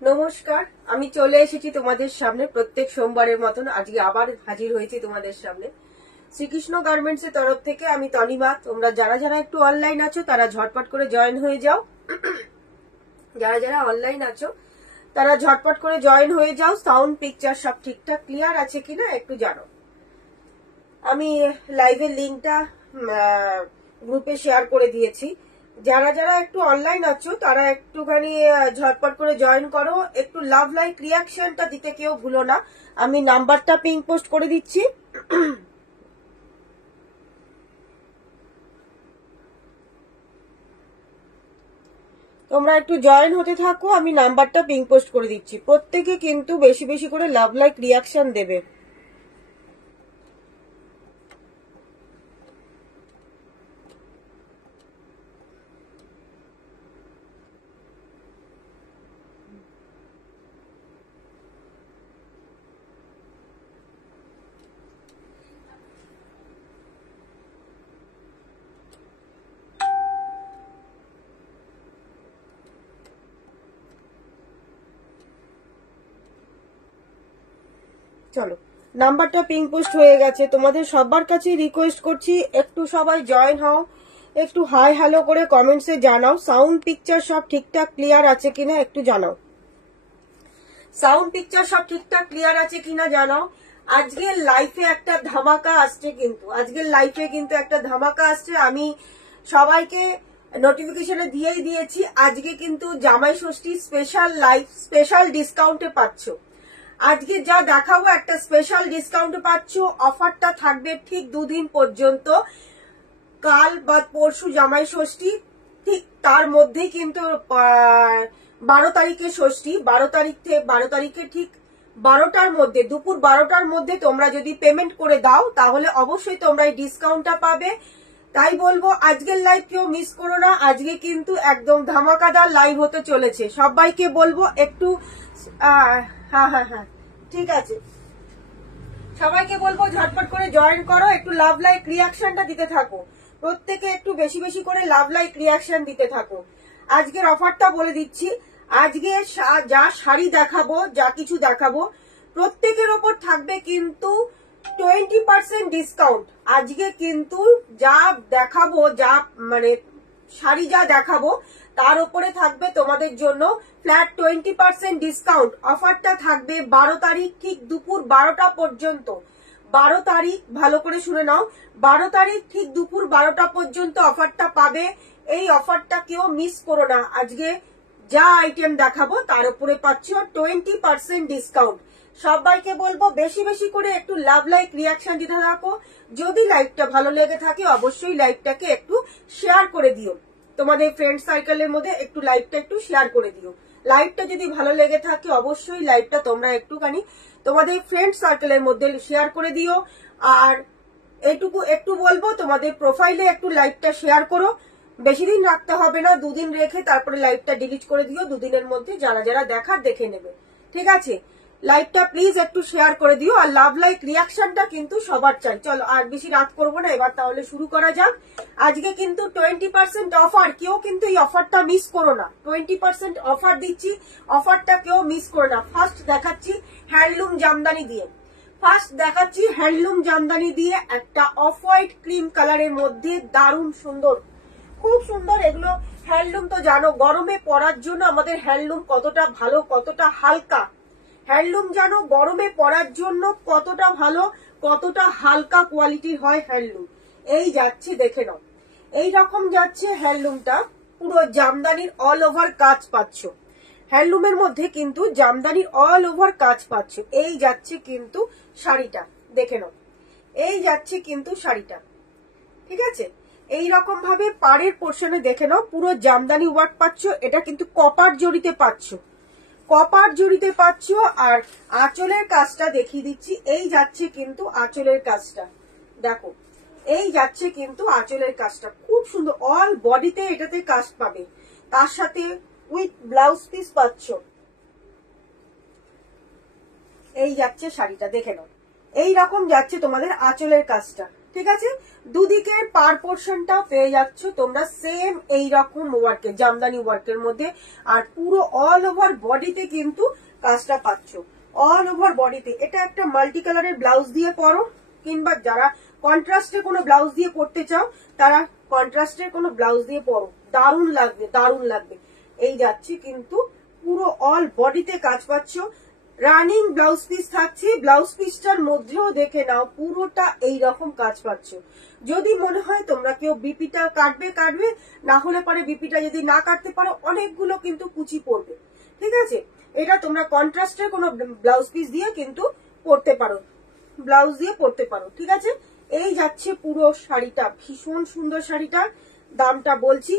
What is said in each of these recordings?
নমস্কার, আমি চলে এসেছি তোমাদের সামনে প্রত্যেক সোমবারের মতন। আজকে আবার হাজির হয়েছি তোমাদের সামনে শ্রীকৃষ্ণ গার্মেন্টস এর তরফ থেকে। আমি তনিমা। তোমরা যারা যারা একটু অনলাইন আছো তারা ঝটপট করে জয়েন হয়ে যাও। যারা যারা অনলাইন আছো তারা ঝটপট করে জয়েন হয়ে যাও। সাউন্ড পিকচার সব ঠিকঠাক ক্লিয়ার আছে কিনা একটু জানো। আমি লাইভের লিঙ্কটা গ্রুপে শেয়ার করে দিয়েছি। যারা যারা একটু অনলাইন আছো তারা একটুখানি ঝটপট করে জয়েন করো। একটু লাভ লাইক রিয়াকশনটা দিতে কেউ ভুলো না। আমি নাম্বারটা পিং পোস্ট করে দিচ্ছি। তোমরা একটু জয়েন হতে থাকো। আমি নাম্বারটা পিং পোস্ট করে দিচ্ছি। প্রত্যেকে কিন্তু বেশি বেশি করে লাভ লাইক রিয়াকশন দেবে। চলো, নাম্বারটা পিং পোস্ট হয়ে গেছে। তোমাদের সবার কাছে রিকোয়েস্ট করছি একটু সবাই জয়েন হও। একটু হাই হ্যালো করে কমেন্টসে জানাও সাউন্ড পিকচার সব ঠিকঠাক ক্লিয়ার আছে কিনা একটু জানাও। সাউন্ড পিকচার সব ঠিকঠাক ক্লিয়ার আছে কিনা জানাও। আজকের লাইফে একটা ধামাকা আসছে, কিন্তু আজকের লাইফে কিন্তু একটা ধামাকা আসছে। আমি সবাইকে নোটিফিকেশনে দিয়েই দিয়েছি। আজকে কিন্তু জামাই ষষ্ঠী স্পেশাল লাইভ স্পেশাল ডিসকাউন্টে পাচ্ছ। আজকে যা দেখাবো একটা স্পেশাল ডিসকাউন্টে পাচ্ছ। অফারটা থাকবে ঠিক 2 দিন পর্যন্ত। কাল বা পরশু জামাই ষষ্ঠী, ঠিক তার মধ্যেই কিন্তু 12 তারিখে ষষ্ঠী। 12 তারিখে ঠিক 12টার মধ্যে, দুপুর 12টার মধ্যে তোমরা যদি পেমেন্ট করে দাও তাহলে অবশ্যই তোমরা এই ডিসকাউন্টটা পাবে। তাই বলবো আজকের লাইভ কেউ মিস করো না। আজকে কিন্তু একদম ধামাকাদার লাইভ হতে চলেছে। সবাইকে বলবো একটু হ্যাঁ ঠিক আছে, সবাইকে বলবো ঝটপট করে জয়েন করো। একটু লাভ লাইক রিয়াকশনটা দিতে থাকো। প্রত্যেকে একটু বেশি বেশি করে লাভ লাইক রিয়াকশন দিতে থাকো। আজকের অফারটা বলে দিচ্ছি। আজকে যা শাড়ি দেখাবো, যা কিছু দেখাবো, প্রত্যেকের ওপর থাকবে কিন্তু 20% ডিসকাউন্ট। আজকে কিন্তু যা দেখাবো, যা মানে শাড়ি যা দেখাবো তার উপরে থাকবে তোমাদের জন্য ফ্ল্যাট 20% ডিসকাউন্ট। অফারটা থাকবে 12 তারিখ ঠিক দুপুর 12টা পর্যন্ত। 12 তারিখ ভালো করে শুনে নাও, 12 তারিখ ঠিক দুপুর 12টা পর্যন্ত অফারটা পাবে। এই অফারটা কেউ মিস করো না। আজকে যা আইটেম দেখাবো তার উপরে পাচ্ছ 20% ডিসকাউন্ট। সবাইকে বলবো বেশি বেশি করে একটু লাভ লাইক রিয়াকশন দিতে থাকো। যদি লাইভটা ভালো লেগে থাকে অবশ্যই লাইভটাকে একটু শেয়ার করে দিও। তোমাদের ফ্রেন্ড সার্কেলের মধ্যে একটু লাইভটা একটু শেয়ার করে দিও। লাইভটা যদি ভালো লেগে থাকে অবশ্যই লাইভটা তোমরা একটুখানি তোমাদের ফ্রেন্ড সার্কেলের মধ্যে শেয়ার করে দিও। আর এইটুকু একটু বলবো তোমাদের প্রোফাইলে একটু লাইভটা শেয়ার করো। বেশি দিন রাখতে হবে না, 2 দিন রেখে তারপরে লাইভটা ডিলিট করে দিও। 2 দিনের মধ্যে যারা যারা দেখার দেখে নেবে, ঠিক আছে? লাইভটা প্লিজ একটু শেয়ার করে দিও, আর লাভ লাইক রিয়াকশনটা কিন্তু সবার চাই। চলো আর বেশি রাত করবো না, এবার তাহলে শুরু করা যাক। আজকে কিন্তু 20% অফার, কেউ কিন্তু এই অফারটা মিস করো না। 20% অফার দিচ্ছি, অফারটা কেউ মিস করো না। ফার্স্ট দেখাচ্ছি হ্যান্ডলুম জামদানি দিয়ে, একটা অফ হোয়াইট ক্রিম কালারের মধ্যে দারুণ সুন্দর, খুব সুন্দর। এগুলো হ্যান্ডলুম তো জানো, গরমে পরার জন্য আমাদের হ্যান্ডলুম কতটা ভালো, কতটা হালকা। হ্যান্ডলুম জানো গরমে পরার জন্য কতটা ভালো, কতটা হালকা কোয়ালিটির হয় হ্যান্ডলুম। এই যাচ্ছে দেখে নাও, এই রকম যাচ্ছে হ্যান্ডলুমটা, পুরো জামদানির অল ওভার কাজ পাচ্ছ। হ্যান্ডলুমের মধ্যে কিন্তু জামদানির অল ওভার কাজ পাচ্ছ। এই যাচ্ছে কিন্তু শাড়িটা, দেখে নাও, এই যাচ্ছে কিন্তু শাড়িটা, ঠিক আছে। এই রকম ভাবে পাড়ের পোর্শনে দেখে নাও, পুরো জামদানি ওয়ার্ক পাচ্ছ। এটা কিন্তু কপার জড়িতে পাচ্ছ, আর আঁচলের কাজটা দেখিয়ে দিচ্ছি। এই যাচ্ছে কিন্তু আঁচলের কাজটা, দেখো, এই যাচ্ছে কিন্তু আঁচলের কাজটা খুব সুন্দর। অল বডিতে এটাতে কাজ পাবে, তার সাথে উইথ ব্লাউজ পিস পাচ্ছ। এই যাচ্ছে শাড়িটা, দেখে নাও, এই রকম যাচ্ছে তোমাদের আঁচলের কাজটা, ঠিক আছে। দুদিকের পার পোর্শনটাও পেয়ে যাচ্ছ তোমরা সেম এই রকম ওয়ার্কে, জামদানি ওয়ার্কের মধ্যে। আর পুরো অল ওভার বডিতে কিন্তু কাজটা পাচ্ছ, অল ওভার বডিতে। এটা একটা মাল্টি কালারের ব্লাউজ দিয়ে পরো, কিংবা যারা কন্ট্রাস্টে কোনো ব্লাউজ দিয়ে পরতে চাও তারা কন্ট্রাস্টের কোনো ব্লাউজ দিয়ে পরো, দারুণ লাগবে, দারুণ লাগবে। এই যাচ্ছে কিন্তু পুরো অল বডিতে কাজ পাচ্ছ। রানিং ব্লাউজ পিস থাকছে, ব্লাউজ পিসটার মধ্যেও দেখে নাও পুরোটা এই রকম কাজ পাচ্ছ। যদি মনে হয় তোমরা কেউ বিপিটা কাটবে, না হলে পরে বিপিটা যদি না কাটতে পারো, অনেকগুলো কিন্তু কুচি পড়বে, ঠিক আছে। এটা তোমরা কন্ট্রাস্টের কোনো ব্লাউজ পিস দিয়ে কিন্তু পরতে পারো, ব্লাউজ দিয়ে পরতে পারো, ঠিক আছে। এই যাচ্ছে পুরো শাড়িটা, ভীষণ সুন্দর শাড়িটা। দামটা বলছি,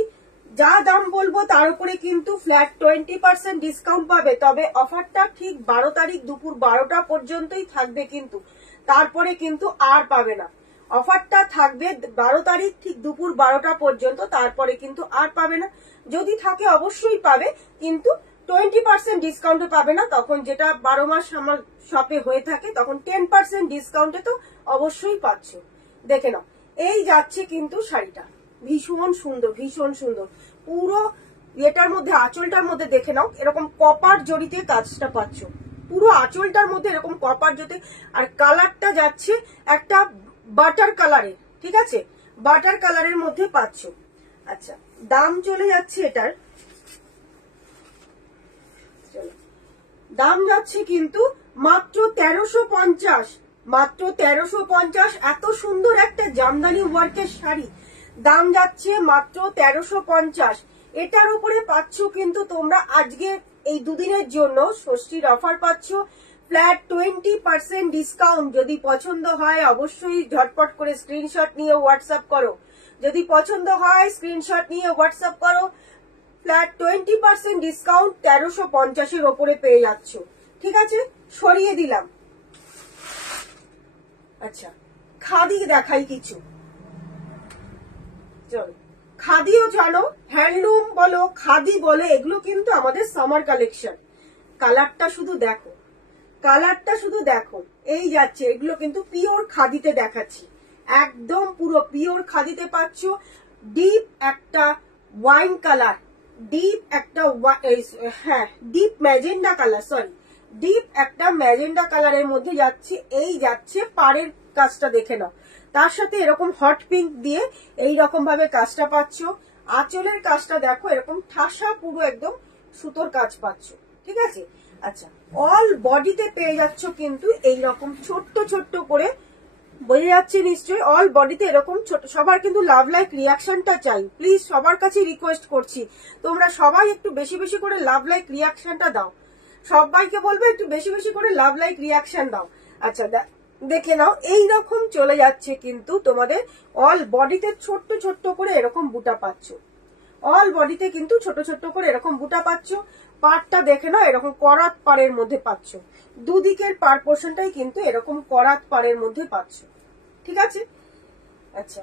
যা দাম বলবো তার উপরে কিন্তু ফ্ল্যাট 20% ডিসকাউন্ট পাবে। তবে অফারটা ঠিক 12 তারিখ দুপুর 12টা পর্যন্তই থাকবে, কিন্তু তারপরে কিন্তু আর পাবে না। অফারটা থাকবে 12 তারিখ ঠিক দুপুর 12টা পর্যন্ত, তারপরে কিন্তু আর পাবে না। যদি থাকে অবশ্যই পাবে, কিন্তু 20% ডিসকাউন্টে পাবে না। তখন যেটা 12 মাস আমার শপে হয়ে থাকে, তখন 10% ডিসকাউন্টে তো অবশ্যই পাচ্ছ। দেখে নাও, এই যাচ্ছে কিন্তু শাড়িটা, ভীষণ সুন্দর, ভীষণ সুন্দর। পুরো এটার মধ্যে, আঁচলটার মধ্যে দেখে নাও, এরকম কপার জড়িতে কাজটা পাচ্ছ, পুরো আঁচলটার মধ্যে এরকম কপার জড়িতে। আর কালারটা যাচ্ছে একটা বাটার কালারের, ঠিক আছে, বাটার কালারের মধ্যে পাচ্ছ। আচ্ছা, দাম চলে যাচ্ছে এটার, দাম যাচ্ছে কিন্তু মাত্র 1350, মাত্র 1350। এত সুন্দর একটা জামদানি ওয়ার্কের শাড়ি, দাম যাচ্ছে মাত্র 1350। এটার উপরে পাচ্ছ কিন্তু তোমরা আজকে এই দুদিনের জন্য ষষ্ঠীর অফার পাচ্ছ, ফ্ল্যাট 20% ডিসকাউন্ট। যদি পছন্দ হয় অবশ্যই ঝটপট করে স্ক্রিনশট নিয়ে হোয়াটসঅ্যাপ করো, যদি পছন্দ হয় স্ক্রিনশট নিয়ে হোয়াটসঅ্যাপ করো। ফ্ল্যাট 20% ডিসকাউন্ট 1350-এর ওপরে পেয়ে যাচ্ছ, ঠিক আছে। সরিয়ে দিলাম। আচ্ছা, খাদি দেখাই কিছু। চলো, খাদিও জানো, হ্যান্ডলুম বলো, খাদি বলে, এগুলো কিন্তু আমাদের সামার কালেকশন। কালারটা শুধু দেখো, কালারটা শুধু দেখো, এই যাচ্ছে। এগুলো কিন্তু পিওর খাদিতে দেখাচ্ছি, একদম পুরো পিওর খাদিতে পাচ্ছ। ডিপ একটা ওয়াইন কালার, ডিপ একটা হ্যাঁ deep magenta colour, sorry deep একটা ম্যাজেন্ডা কালারের মধ্যে যাচ্ছে। এই যাচ্ছে পাড়ের কাজটা দেখে নাও, তার সাথে এরকম হট পিঙ্ক দিয়ে এই রকম ভাবে কাজটা পাচ্ছ। আঁচলের কাজটা দেখো, এরকম ঠাসা পুরো একদম সুতোর কাজ পাচ্ছ, ঠিক আছে। আচ্ছা, অল বডিতে পেয়ে যাচ্ছ কিন্তু এই রকম ছোট্ট ছোট্ট করে, বোঝা যাচ্ছে নিশ্চয়ই, অল বডিতে এরকম ছোট। সবার কিন্তু লাভ লাইক রিয়াকশনটা চাই, প্লিজ সবার কাছে রিকোয়েস্ট করছি, তোমরা সবাই একটু বেশি বেশি করে লাভ লাইক রিয়াকশনটা দাও। সবাইকে বলবে একটু বেশি বেশি করে লাভ লাইক রিয়াকশন দাও। আচ্ছা, দেখে নাও, এই রকম চলে যাচ্ছে কিন্তু তোমাদের অল বডিতে ছোট্ট ছোট্ট করে এরকম বুটা পাচ্ছ, অল বডিতে কিন্তু ছোট ছোট্ট করে এরকম বুটা পাচ্ছ। পাড়টা দেখে নাও, এরকম করাত পাড়ের মধ্যে পাচ্ছ। দুদিকের পাড় পোর্শনটাই কিন্তু এরকম করাত পাড়ের মধ্যে পাচ্ছ, ঠিক আছে। আচ্ছা,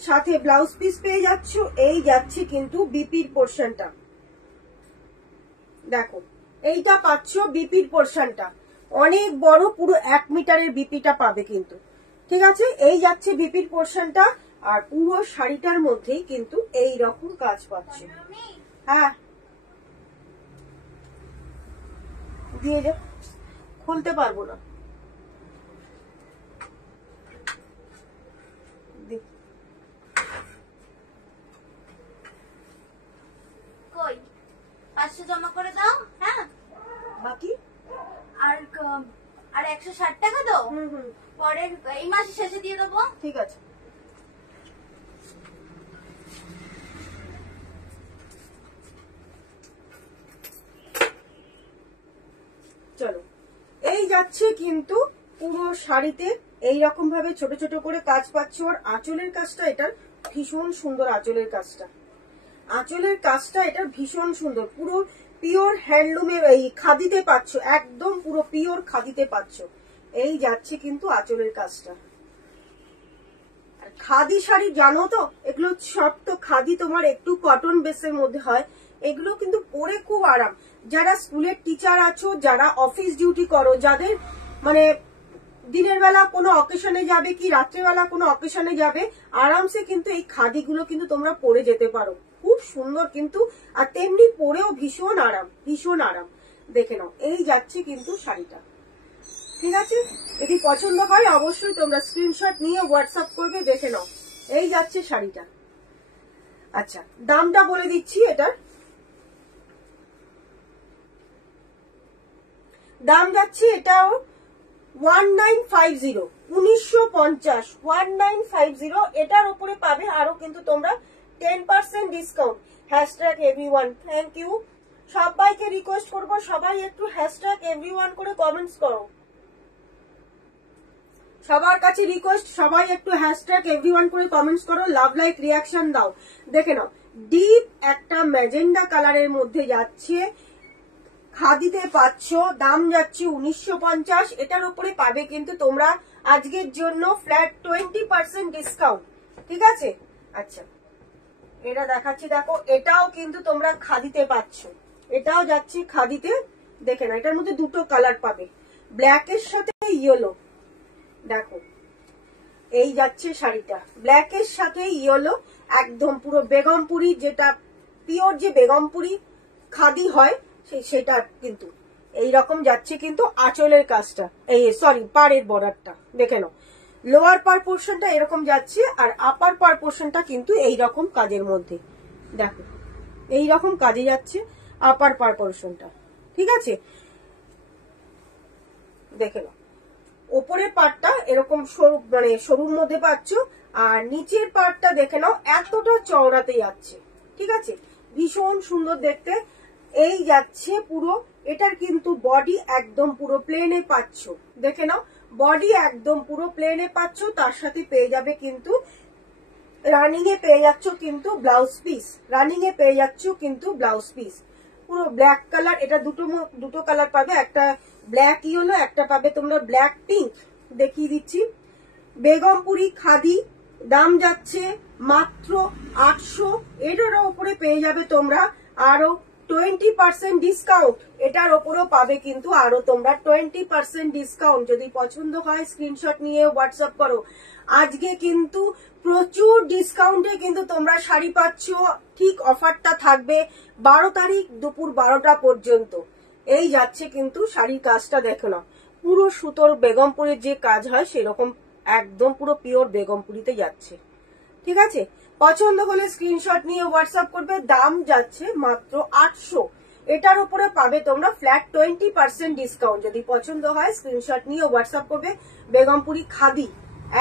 সাথে ব্লাউজ পিস পেয়ে যাচ্ছ। এই যাচ্ছে কিন্তু বিপির পোর্শনটা, দেখো এইটা পাচ্ছ বিপির পোর্শনটা, অনেক বড়, পুরো 1 মিটারের বিপিটা পাবে কিন্তু। ঠিক আছে, এই যাচ্ছে বিপির পোর্শনটা। আর পুরো শাড়িটার মধ্যেই কিন্তু এই রকম কাজ পাচ্ছে। হ্যাঁ দিয়ে যা, খুলতে পারবো না। কই 500 জমা করে দাও। হ্যাঁ বাকি আর 160 টাকা দাও। পরের এই মাসের শেষে দিয়ে দেবো। ঠিক আছে। চলো, এই যাচ্ছে কিন্তু পুরো শাড়িতে এই রকম ভাবে ছোট ছোট করে কাজ পাচ্ছ। আর আঁচলের কাজটা এটার ভীষণ সুন্দর। আঁচলের কাজটা, আঁচলের কাজটা এটা ভীষণ সুন্দর। পুরো পিওর হ্যান্ডলুমে এই খাদিতে পাচ্ছ, একদম পুরো পিওর খাদিতে পাচ্ছ। এই যাচ্ছে কিন্তু আঁচলের কাজটা। আর খাদি শাড়ি জানো তো, এগুলো সব তো খাদি তোমার একটু কটন বেসের মধ্যে হয়। এগুলো কিন্তু পরে খুব আরাম। যারা স্কুলের টিচার আছো, যারা অফিস ডিউটি করো, যাদের মানে দিনের বেলা কোনো অকেশনে যাবে কি রাত্রেবেলা কোনো অকেশনে যাবে, আরামসে কিন্তু এই খাদিগুলো কিন্তু তোমরা পরে যেতে পারো। খুব সুন্দর কিন্তু, আর তেমনি পরেও ভীষণ আরাম, ভীষণ আরাম। দেখে নাও, এই যাচ্ছে কিন্তু শাড়িটা। ঠিক আছে, যদি পছন্দ হয় অবশ্যই তোমরা স্ক্রিনশট নিয়ে হোয়াটসঅ্যাপ করবে। দেখে নাও, এই যাচ্ছে শাড়িটা। আচ্ছা, দামটা বলে দিচ্ছি। এটার দাম যাচ্ছে এটাও 1950, 1950, 1950। এটার উপরে পাবে আরো কিন্তু তোমরা 10% discount. Hashtag everyone, thank you. সবাইকে রিকোয়েস্ট করবো, সবাই একটু হ্যাশট্যাগ এভরিওয়ান করে কমেন্টস করো। সবার কাছে রিকোয়েস্ট, সবাই একটু হ্যাশট্যাগ এভরিওয়ান করে কমেন্টস করো, লাভ লাইক রিয়াকশন দাও। দেখে নাও, ডিপ একটা ম্যাজেন্ডা কালারের মধ্যে যাচ্ছে, খাদিতে পাচ্ছ। দাম যাচ্ছে 1950। এটার উপরে পাবে কিন্তু তোমরা আজকের জন্য ফ্ল্যাট 20% ডিসকাউন্ট। ঠিক আছে, আচ্ছা এটা দেখাচ্ছি। দেখো, এটাও কিন্তু তোমরা খাদিতে পাচ্ছ। এটাও যাচ্ছে খাদিতে। দেখে না, এটার মধ্যে দুটো কালার পাবে, ব্ল্যাক এর সাথে ইয়েলো। দেখো, এই যাচ্ছে শাড়িটা, ব্ল্যাক এর সাথে ইয়েলো, একদম পুরো বেগমপুরি, যেটা পিওর যে বেগমপুরি খাদি হয় সেটা কিন্তু এইরকম যাচ্ছে কিন্তু আঁচলের কাজটা। এই সরি, পাড়ের বর্ডারটা দেখে নাও। লোয়ার পার পোর্শনটা এরকম যাচ্ছে, আর আপার পার পোর্শনটা কিন্তু এইরকম কাজের মধ্যে। দেখো, এইরকম কাজে যাচ্ছে আপার পার পোর্শনটা। ঠিক আছে, দেখে নাও। ওপরের পার্টটা এরকম সরু, মানে সরুর মধ্যে পাচ্ছ, আর নিচের পার্টটা দেখে নাও এতটা চওড়াতে যাচ্ছে। ঠিক আছে, ভীষণ সুন্দর দেখতে। এই যাচ্ছে পুরো। এটার কিন্তু বডি একদম পুরো প্লেনে পাচ্ছ। দেখে নাও, বডি একদম পুরো প্লেনে পাচ্ছ। তার সাথে পেয়ে যাবে কিন্তু রানিং এ পেয়ে যাচ্ছ কিন্তু ব্লাউজ পিস। রানিং এ পেয়ে যাচ্ছ কিন্তু ব্লাউজ পিস। পুরো ব্ল্যাক কালার। এটা দুটো কালার পাবে, একটা ব্ল্যাক ইয়েলো, একটা পাবে তোমরা ব্ল্যাক পিঙ্ক। দেখিয়ে দিচ্ছি, বেগমপুরি খাদি। দাম যাচ্ছে মাত্র 800। এটার উপরে পেয়ে যাবে তোমরা আরো 20% ডিসকাউন্ট। এটার ওপরেও পাবে কিন্তু আরো তোমরা 20% ডিসকাউন্ট। যদি পছন্দ হয় স্ক্রিনশট নিয়ে হোয়াটসঅ্যাপ করো। আজকে কিন্তু প্রচুর ডিসকাউন্টে কিন্তু তোমরা শাড়ি পাচ্ছ। ঠিক অফারটা থাকবে 12 তারিখ দুপুর 12টা পর্যন্ত। এই যাচ্ছে কিন্তু শাড়ির কাজটা, দেখো না, পুরো সুতোর বেগমপুরের যে কাজ হয় সেরকম একদম পুরো পিওর বেগমপুরিতে যাচ্ছে। ঠিক আছে, পছন্দ হলে স্ক্রিনশট নিয়ে হোয়াটসঅ্যাপ করবে। দাম যাচ্ছে মাত্র 800। এটার উপরে পাবে তোমরা ফ্ল্যাট 20% ডিসকাউন্ট। যদি পছন্দ হয় স্ক্রিনশট নিয়ে হোয়াটসঅ্যাপ করবে। বেগমপুরি খাদি,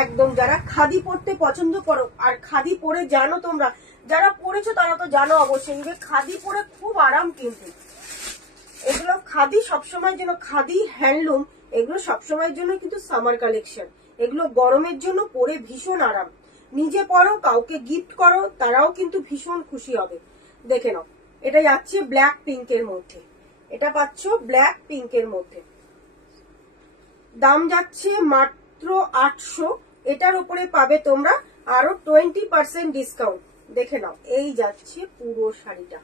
একদম যারা খাদি পরতে পছন্দ করো, আর খাদি পরে জানো তোমরা, যারা পরেছো তারা তো জানো অবশ্যই যে খাদি পরে খুব আরাম। কিন্তু এগুলো খাদি সবসময় যেন, খাদি হ্যান্ডলুম এগুলো সবসময়ের জন্য কিন্তু সামার কালেকশন। এগুলো গরমের জন্য পরে ভীষণ আরাম। নিজে পরো, কাউকে গিফট করো, তারাও কিন্তু ভীষণ খুশি হবে। দেখে নাও, এটা যাচ্ছে ব্ল্যাক পিঙ্কের মধ্যে। এটা পাচ্ছ ব্ল্যাক পিঙ্কের মধ্যে। দাম যাচ্ছে মাত্র 800। এটার উপরে পাবে তোমরা আরো 20% ডিসকাউন্ট। দেখে নাও, এই যাচ্ছে পুরো শাড়িটা।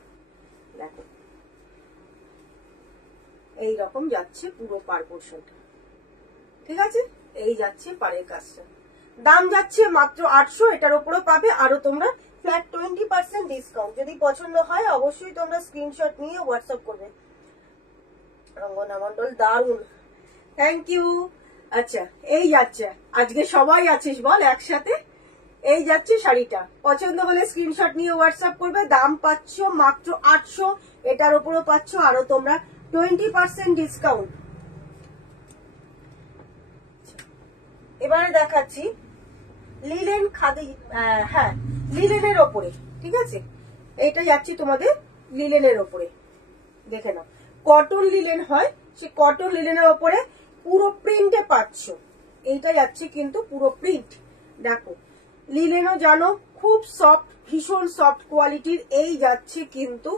দেখো, এইরকম যাচ্ছে পুরো পার পোর্শনটা। ঠিক আছে, এই যাচ্ছে পাড়ের কাজটা, দাম যাচ্ছে মাত্র 800। এটার উপরে পাবে আরো তোমরা ফ্ল্যাট 20% ডিসকাউন্ট। যদি পছন্দ হয় অবশ্যই তোমরা স্ক্রিনশট নিয়ে হোয়াটসঅ্যাপ করবে। অঙ্গনা মন্ডল দারুন, থ্যাংক ইউ। আচ্ছা, এই যাচ্ছে, আজকে সবাই আছিস বল একসাথে। এই যাচ্ছে শাড়িটা, পছন্দ হলে স্ক্রিনশট নিয়ে হোয়াটসঅ্যাপ করবে। দাম পাচ্ছ মাত্র 800, এটার উপরও পাচ্ছ আরো তোমরা 20% ডিসকাউন্ট। এবারে দেখাচ্ছি লিলেন খাদি, হ্যাঁ লিলেনের ওপরে, ঠিক আছে, এটা যাচ্ছে তোমাদের লিলেনের ওপরে। দেখে নাও, কটন লিলেন হয়, সে কটন লিলেনের ওপরে পুরো প্রিন্টে পাচ্ছ। এইটা যাচ্ছে কিন্তু পুরো প্রিন্ট। দেখো লিলেনও জানো খুব সফট, ভীষণ সফট কোয়ালিটির। এই যাচ্ছে কিন্তু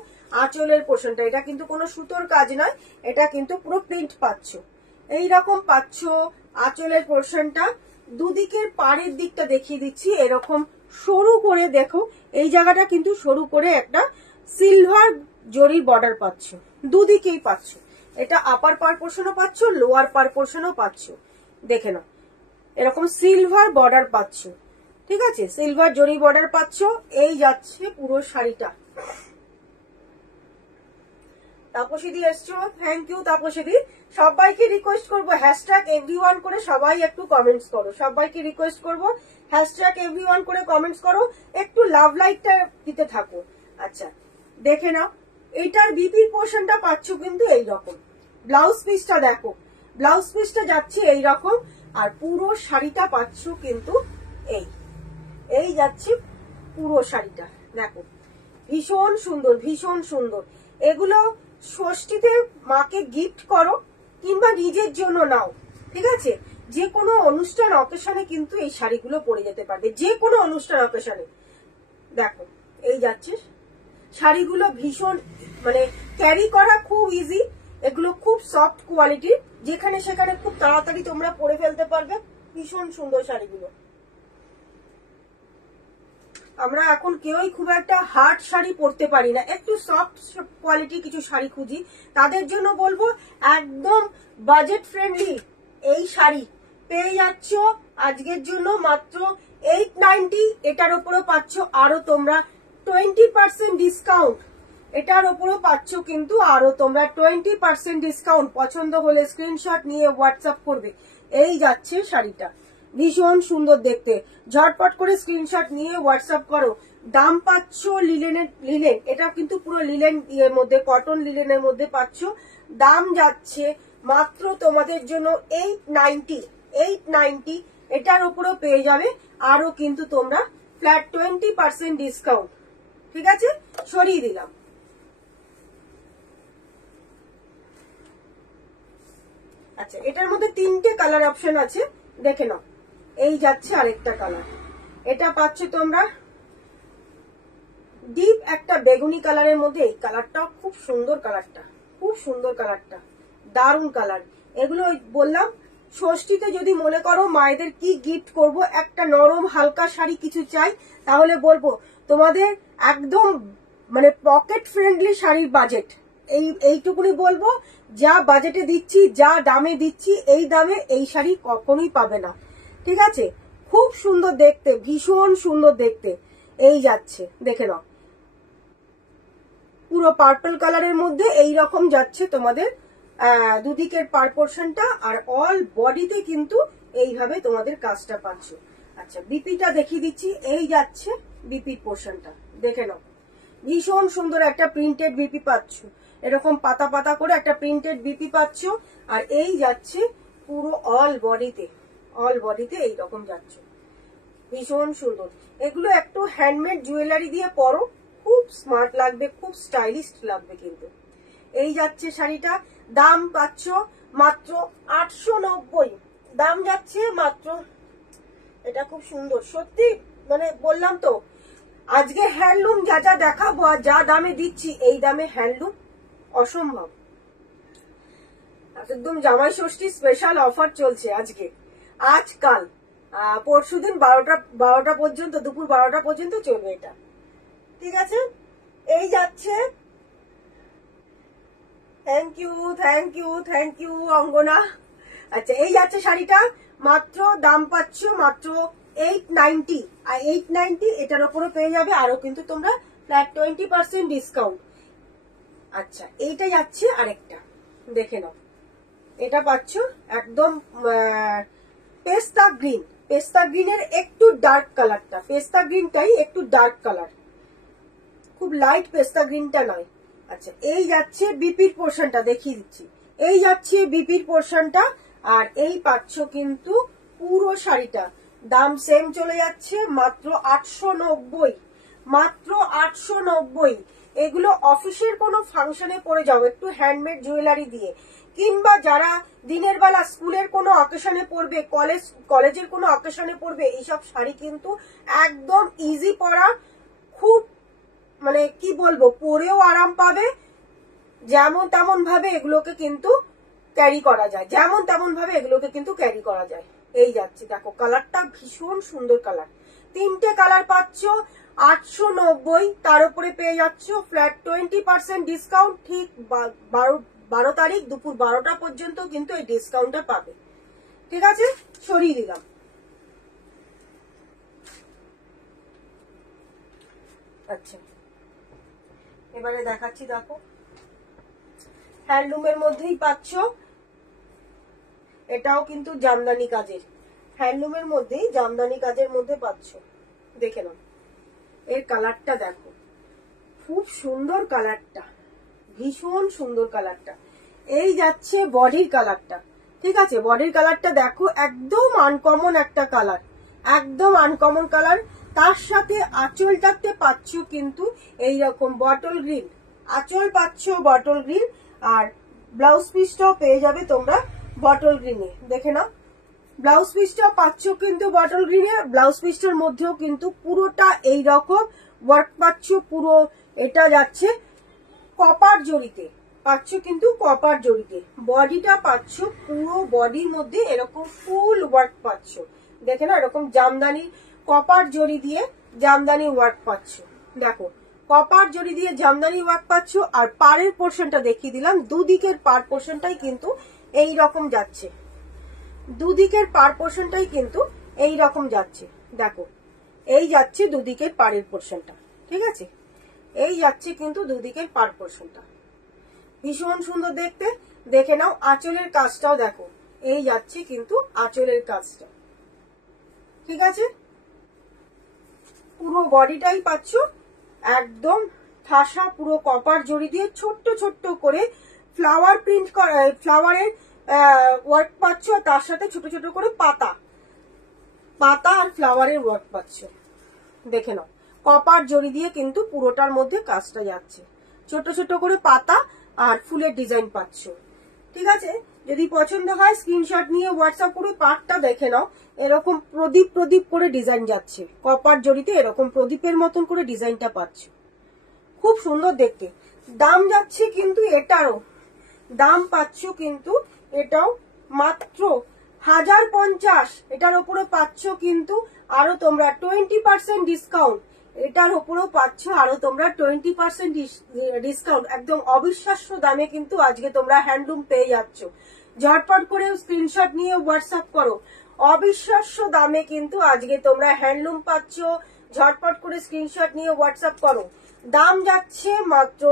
আঁচলের পোর্শনটা, এটা কিন্তু কোনো সুতোর কাজ নয়, এটা কিন্তু পুরো প্রিন্ট পাচ্ছ। এইরকম পাচ্ছ আঁচলের পোর্শনটা। দুদিকের পাড়ের দিকটা দেখিয়ে দিচ্ছি, এরকম সরু করে দেখো, এই জায়গাটা কিন্তু সরু করে একটা সিলভার জরির বর্ডার পাচ্ছ, দুদিকেই পাচ্ছ। এটা আপার পার পোর্শনও পাচ্ছ, লোয়ার পার পোর্শনও পাচ্ছ। দেখে নাও, এরকম সিলভার বর্ডার পাচ্ছ, ঠিক আছে, সিলভার জরি বর্ডার পাচ্ছ। এই যাচ্ছে পুরো শাড়িটা। তাপসীদি এসছো, থ্যাংক ইউ তাপসীদি। সবাইকে রিকোয়েস্ট করবো হ্যাশট্যাগ এভরিওয়ান করে সবাই একটু কমেন্টস করো। সবাইকে রিকোয়েস্ট করবো হ্যাশট্যাগ এভরিওয়ান করে কমেন্টস করো, একটু লাভ লাইকটা দিতে থাকো। আচ্ছা দেখে নাও, এইটার বিপি পোর্শনটা পাচ্ছ কিন্তু এইরকম। ব্লাউজ পিসটা দেখো, ব্লাউজ পিসটা যাচ্ছে এইরকম, আর পুরো শাড়িটা পাচ্ছ কিন্তু এই যাচ্ছে পুরো শাড়িটা। দেখো ভীষণ সুন্দর, ভীষণ সুন্দর। এগুলো ষষ্ঠীতে মাকে গিফট করো কিংবা নিজের জন্য নাও, ঠিক আছে, যে কোনো অনুষ্ঠান অকেশনে কিন্তু এই শাড়িগুলো পরে যেতে পারবে, যে কোনো অনুষ্ঠান অকেশনে। দেখো এই যাচ্ছে শাড়িগুলো, ভীষণ মানে ক্যারি করা খুব ইজি। এগুলো খুব সফট কোয়ালিটির, যেখানে সেখানে খুব তাড়াতাড়ি তোমরা পরে ফেলতে পারবে। ভীষণ সুন্দর শাড়িগুলো। আমরা এখন কেউই খুব একটা হার্ড শাড়ি পরতে পারি না, একটু সফট কোয়ালিটি কিছু শাড়ি খুঁজি। তাদের জন্য বলবো একদম বাজেট ফ্রেন্ডলি এই শাড়ি পেয়ে যাচ্ছ আজকের জন্য মাত্র 890। এটার উপরও পাচ্ছ আরো তোমরা 20% ডিসকাউন্ট। এটার উপরও পাচ্ছ কিন্তু আরো তোমরা 20% ডিসকাউন্ট। পছন্দ হলে স্ক্রিনশট নিয়ে হোয়াটসঅ্যাপ করবে। এই যাচ্ছে শাড়িটা, ভীষণ সুন্দর দেখতে। ঝটপট করে স্ক্রিনশট নিয়ে হোয়াটসঅ্যাপ করো। দাম পাচ্ছ লিলেন, এটা কিন্তু পুরো লিলেন এর মধ্যে, কটন লিলেনের মধ্যে পাচ্ছ। দাম যাচ্ছে মাত্র তোমাদের জন্য 890। এটার উপরেও পেয়ে যাবে আরো কিন্তু তোমরা ফ্ল্যাট 20% ডিসকাউন্ট। ঠিক আছে, সরিয়ে দিলাম। আচ্ছা, এটার মধ্যে 3টে কালার অপশন আছে, দেখে নাও। এই যাচ্ছে আরেকটা কালার, এটা পাচ্ছ তোমরা ডিপ একটা বেগুনি কালারের মধ্যে। এই কালারটা খুব সুন্দর, কালারটা খুব সুন্দর, কালারটা দারুন কালার। এগুলো বললাম ষষ্ঠীতে যদি মনে করো মায়েদের কি গিফট করব, একটা নরম হালকা শাড়ি কিছু চাই, তাহলে বলবো তোমাদের একদম মানে পকেট ফ্রেন্ডলি শাড়ির বাজেট এইটুকুনি বলবো। যা বাজেটে দিচ্ছি, যা দামে দিচ্ছি, এই দামে এই শাড়ি কখনোই পাবে না। ঠিক আছে, খুব সুন্দর দেখতে, ভীষণ সুন্দর দেখতে। এই যাচ্ছে, দেখে নাও, পুরো পার্পল কালারের মধ্যে এই রকম যাচ্ছে তোমাদের দুদিকের পার পোর্শনটা, আর অল বডিতে কিন্তু এইভাবে তোমাদের কাজটা পাচ্ছ। আচ্ছা, বিপিটা দেখিয়ে দিচ্ছি। এই যাচ্ছে বিপি পোর্শনটা, দেখে নাও, ভীষণ সুন্দর একটা প্রিন্টেড বিপি পাচ্ছ। এরকম পাতা পাতা করে একটা প্রিন্টেড বিপি পাচ্ছ, আর এই যাচ্ছে পুরো অল বডিতে এইরকম যাচ্ছে, ভীষণ সুন্দর। এগুলো একটু হ্যান্ডমেড জুয়েলারি দিয়ে পরো, খুব স্মার্ট লাগবে, খুব স্টাইলিশ লাগবে কিন্তু। এই যাচ্ছে শাড়িটা, দাম পাচ্ছ মাত্র 890। দাম যাচ্ছে মাত্র, এটা খুব সুন্দর সত্যি, মানে বললাম তো আজকে হ্যান্ডলুম যা যা দেখাবো আর যা দামে দিচ্ছি, এই দামে হ্যান্ডলুম অসম্ভব। একদম জামাই ষষ্ঠী স্পেশাল অফার চলছে আজকে, আজকাল পরশুদিন 12টা পর্যন্ত, দুপুর 12টা পর্যন্ত চলবে এটা। ঠিক আছে, এই যাচ্ছে। থ্যাংক ইউ অঙ্গনা, আচ্ছা, এই যাচ্ছে শাড়িটা, মাত্র দাম পাচ্ছ মাত্র 890, আর 890 এটার উপরও পেয়ে যাবে আরো কিন্তু তোমরা ফ্ল্যাট 20% ডিসকাউন্ট। আচ্ছা, এইটা যাচ্ছে আরেকটা, দেখে নাও। এটা পাচ্ছ একদম পেস্তা গ্রিন, পেস্তা গ্রিনের একটু ডার্ক কালারটা, পেস্তা গ্রিনটাই একটু ডার্ক কালার, খুব লাইট পেস্তা গ্রিনটা নয়। আচ্ছা, এই যাচ্ছে বিপির পোর্শনটা, দেখিয়ে দিচ্ছি। এই যাচ্ছে বিপির পোর্শনটা, আর এই পাচ্ছ কিন্তু পুরো শাড়িটা, দাম সেম চলে যাচ্ছে মাত্র 890, মাত্র 890। এগুলো অফিসের কোনো ফাংশনে পরে যাও একটু হ্যান্ডমেড জুয়েলারি দিয়ে, কিংবা যারা দিনের বেলা স্কুলের কোনো অকেশনে পরবে, কলেজের কোনো অকেশনে পরবে, এইসব শাড়ি কিন্তু একদম ইজি পরা, খুব মানে কি বলবো, পরেও আরাম পাবে, যেমন তেমন ভাবে এগুলোকে কিন্তু ক্যারি করা যায়, যেমন তেমন ভাবে এগুলোকে কিন্তু ক্যারি করা যায়। এই যাচ্ছে, দেখো কালারটা ভীষণ সুন্দর কালার, 3টে কালার পাচ্ছ 890, তার উপরে পেয়ে যাচ্ছ ফ্ল্যাট 20% ডিসকাউন্ট। ঠিক 12 তারিখ দুপুর 12টা পর্যন্ত কিন্তু এই ডিসকাউন্টটা পাবে। ঠিক আছে, সরিয়ে দিলাম। আচ্ছা, এবারে দেখাচ্ছি, দেখো হ্যান্ডলুমের মধ্যেই পাচ্ছ, এটাও কিন্তু জামদানি কাজের, হ্যান্ডলুমের মধ্যেই জামদানি কাজের মধ্যে পাচ্ছ। দেখে নাও, এর কালারটা দেখো, খুব সুন্দর কালারটা, ভীষণ সুন্দর কালারটা। এই যাচ্ছে বডির কালারটা, ঠিক আছে, বডির কালারটা দেখো, একদম আনকমন একটা কালার, একদম আনকমন কালার। তার সাথে আঁচলটাতে পাচ্ছ কিন্তু এইরকম বটল গ্রিন, আঁচল পাচ্ছ বটল গ্রিন, আর ব্লাউজ পিসটাও পেয়ে যাবে তোমরা বটল গ্রিনে। দেখে নাও, ব্লাউজ পিসটাও পাচ্ছ কিন্তু বটল গ্রিনে, ব্লাউজ পিসটার মধ্যেও কিন্তু পুরোটা এইরকম ওয়ার্ক পাচ্ছ, পুরো এটা যাচ্ছে কপার জড়িতে, পাচ্ছ কিন্তু কপার জড়িতে। বডিটা পাচ্ছ পুরো বডির মধ্যে এরকম ফুল ওয়ার্ক পাচ্ছ, দেখে না, এরকম জামদানি কপার জড়ি দিয়ে জামদানি ওয়ার্ক পাচ্ছ। দেখো, কপার জড়ি দিয়ে জামদানি ওয়ার্ক পাচ্ছ। আর পাড়ের পোর্শনটা দেখিয়ে দিলাম, দুদিকের পাড় পোর্শনটাই কিন্তু এই রকম যাচ্ছে, দুদিকের পাড় পোর্শনটাই কিন্তু এই রকম যাচ্ছে। দেখো, এই যাচ্ছে দুদিকের পাড়ের পোর্শনটা, ঠিক আছে, এই যাচ্ছে কিন্তু দুদিকের পাড় পোর্শনটা, ভীষণ সুন্দর দেখতে। দেখে নাও আঁচলের কাজটাও দেখো, এই যাচ্ছে কিন্তু আঁচলের কাজটা, ঠিক আছে। পুরো বডিটাই পাচ্ছ একদম ঠাসা, পুরো কপার জড়ি দিয়ে ছোট্ট ছোট্ট করে ফ্লাওয়ার প্রিন্ট করা, ফ্লাওয়ারের ওয়ার্ক পাচ্ছ, তার সাথে ছোট ছোট করে পাতা, পাতা আর ফ্লাওয়ারের ওয়ার্ক পাচ্ছ। দেখে নাও, কপার জড়ি দিয়ে কিন্তু পুরোটার মধ্যে কাজটা যাচ্ছে, ছোট ছোট করে পাতা আর ফুলের ডিজাইন পাচ্ছ। ঠিক আছে, যদি পছন্দ হয় স্ক্রিনশট নিয়ে হোয়াটসঅ্যাপ করে পার্টটা দেখে নাও। এরকম প্রদীপ প্রদীপ করে ডিজাইন যাচ্ছে, কপার জড়িতে এরকম প্রদীপের মতন করে ডিজাইনটা পাচ্ছ, খুব সুন্দর দেখতে। দাম যাচ্ছে কিন্তু এটারও, দাম পাচ্ছ কিন্তু এটাও মাত্র 1050, এটার উপরে পাচ্ছ কিন্তু আরো তোমরা 20% ডিসকাউন্ট, এটার উপরেও পাচ্ছ আরো তোমরা 20% ডিসকাউন্ট। একদম অবিশ্বাস্য দামে কিন্তু আজকে তোমরা হ্যান্ডলুম পেয়ে যাচ্ছ। ঝটপট করে স্ক্রিনশট নিয়ে হোয়াটসঅ্যাপ করো, অবিশ্বাস্য দামে কিন্তু আজকে তোমরা হ্যান্ডলুম পাচ্ছ। ঝটপট করে স্ক্রিনশট নিয়ে হোয়াটসঅ্যাপ করো। দাম যাচ্ছে মাত্র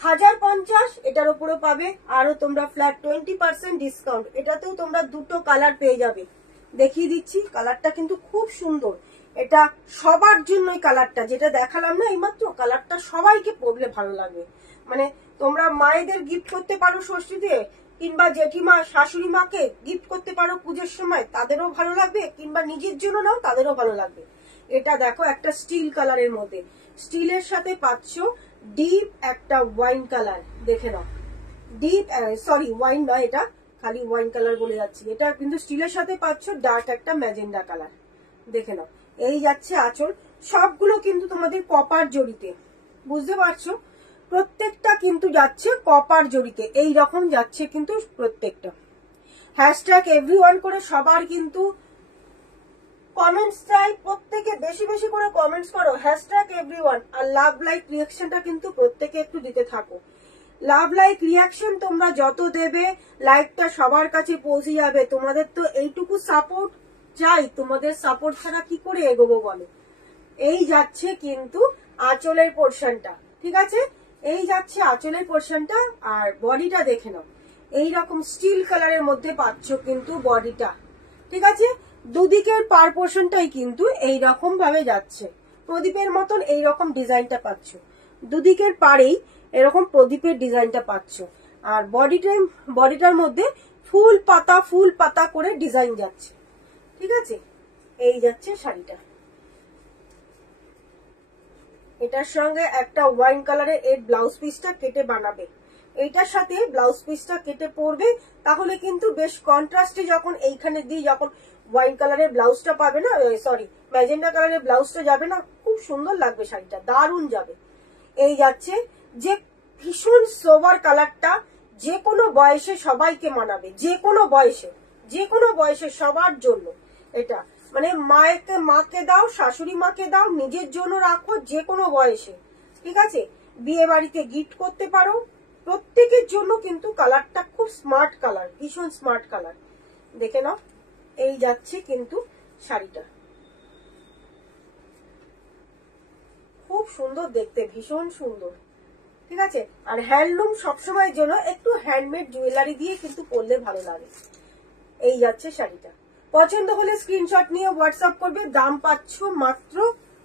1050, এটার উপরে পাবে আরো তোমরা ফ্ল্যাট 20% ডিসকাউন্ট। এটাতেও তোমরা দুটো কালার পেয়ে যাবে, দেখিয়ে দিচ্ছি। কালারটা কিন্তু খুব সুন্দর, এটা সবার জন্যই কালারটা, যেটা দেখালাম না এইমাত্র, কালারটা সবাইকে পরলে ভালো লাগবে। মানে তোমরা মায়েদের গিফট করতে পারো ষষ্ঠীতে, কিংবা জেঠিমা শাশুড়ি মাকে গিফট করতে পারো পুজোর সময়, তাদেরও ভালো লাগবে, কিংবা নিজের জন্য নাও তাদেরও ভালো লাগবে। এটা দেখো একটা স্টিল কালারের মধ্যে, স্টিলের সাথে পাচ্ছ ডিপ একটা ওয়াইন কালার। দেখে নাও, ডিপ, সরি ওয়াইন নয়, এটা খালি ওয়াইন কালার বলে যাচ্ছি। এটা কিন্তু স্টিলের সাথে পাচ্ছ ডার্ক একটা ম্যাজেন্ডা কালার। দেখে নাও, এই যাচ্ছে আঁচল, সবগুলো কিন্তু তোমাদের কপার জড়িতে, বুঝতে পারছো, প্রত্যেকটা কিন্তু যাচ্ছে কপার জড়িতে, এই রকম যাচ্ছে কিন্তু প্রত্যেকটা। হ্যাশট্যাগ এভরিওয়ান করে সবার কিন্তু কমেন্টস চাই, প্রত্যেকে বেশি বেশি করে কমেন্টস করো, হ্যাশট্যাগ এভরিওয়ান। আর লাভ লাইক রিঅ্যাকশনটা কিন্তু প্রত্যেকে একটু দিতে থাকো। লাভ লাইক রিয়াকশন তোমরা যত দেবে লাইকটা সবার কাছে পৌঁছে যাবে। তোমাদের তো এইটুকু সাপোর্ট চাই, তোমাদের সাপোর্ট ছাড়া কি করে এগোবো বলো। এই যাচ্ছে কিন্তু আঁচলের পোর্শনটা, ঠিক আছে, এই যাচ্ছে আঁচলের পোর্শনটা। আর বডিটা দেখে নাও, এইরকম স্টিল কালারের মধ্যে পাচ্ছ কিন্তু বডিটা, ঠিক আছে। দুদিকের পার পোর্শনটাই কিন্তু এইরকম ভাবে যাচ্ছে, প্রদীপের মতন এইরকম ডিজাইনটা পাচ্ছ, দুদিকের পারেই এরকম প্রদীপের ডিজাইনটা পাচ্ছ। আর বডিটার মধ্যে ফুল পাতা করে ডিজাইন যাচ্ছে, ঠিক আছে। এই যাচ্ছে শাড়িটা, এটার সঙ্গে একটা ওয়াইন কালারের এর ব্লাউজ পিসটা কেটে বানাবে, এইটার সাথে ব্লাউজ পিসটা কেটে পরবে, তাহলে কিন্তু বেশ কন্ট্রাস্টে যখন এইখানে দিয়ে যখন ওয়াইন কালারের ব্লাউজটা পাবে না, সরি ম্যাজেন্ডা কালারের ব্লাউজটা যাবে না, খুব সুন্দর লাগবে শাড়িটা, দারুণ যাবে। এই যাচ্ছে যে ভীষণ সোবার কালারটা, যে কোনো বয়সে সবাইকে মানাবে, যে কোনো বয়সে সবার জন্য। এটা মানে মাকে দাও, শাশুড়ি মাকে দাও, নিজের জন্য রাখো, যে কোনো বয়সে, ঠিক আছে। বিয়ে বাড়িতে গিফট করতে পারো, প্রত্যেকের জন্য কিন্তু কালারটা খুব স্মার্ট কালার, ভীষণ স্মার্ট কালার। দেখে নাও, এই যাচ্ছে কিন্তু শাড়িটা, খুব সুন্দর দেখতে, ভীষণ সুন্দর, ঠিক আছে। আর হ্যান্ডলুম সবসময়ের জন্য একটু হ্যান্ডমেড জুয়েলারি দিয়ে কিন্তু পরলে ভালো লাগে। এই যাচ্ছে শাড়িটা, পছন্দ হলে স্ক্রিনশট নিয়ে হোয়াটসঅ্যাপ করবে। দাম পাচ্ছ মাত্র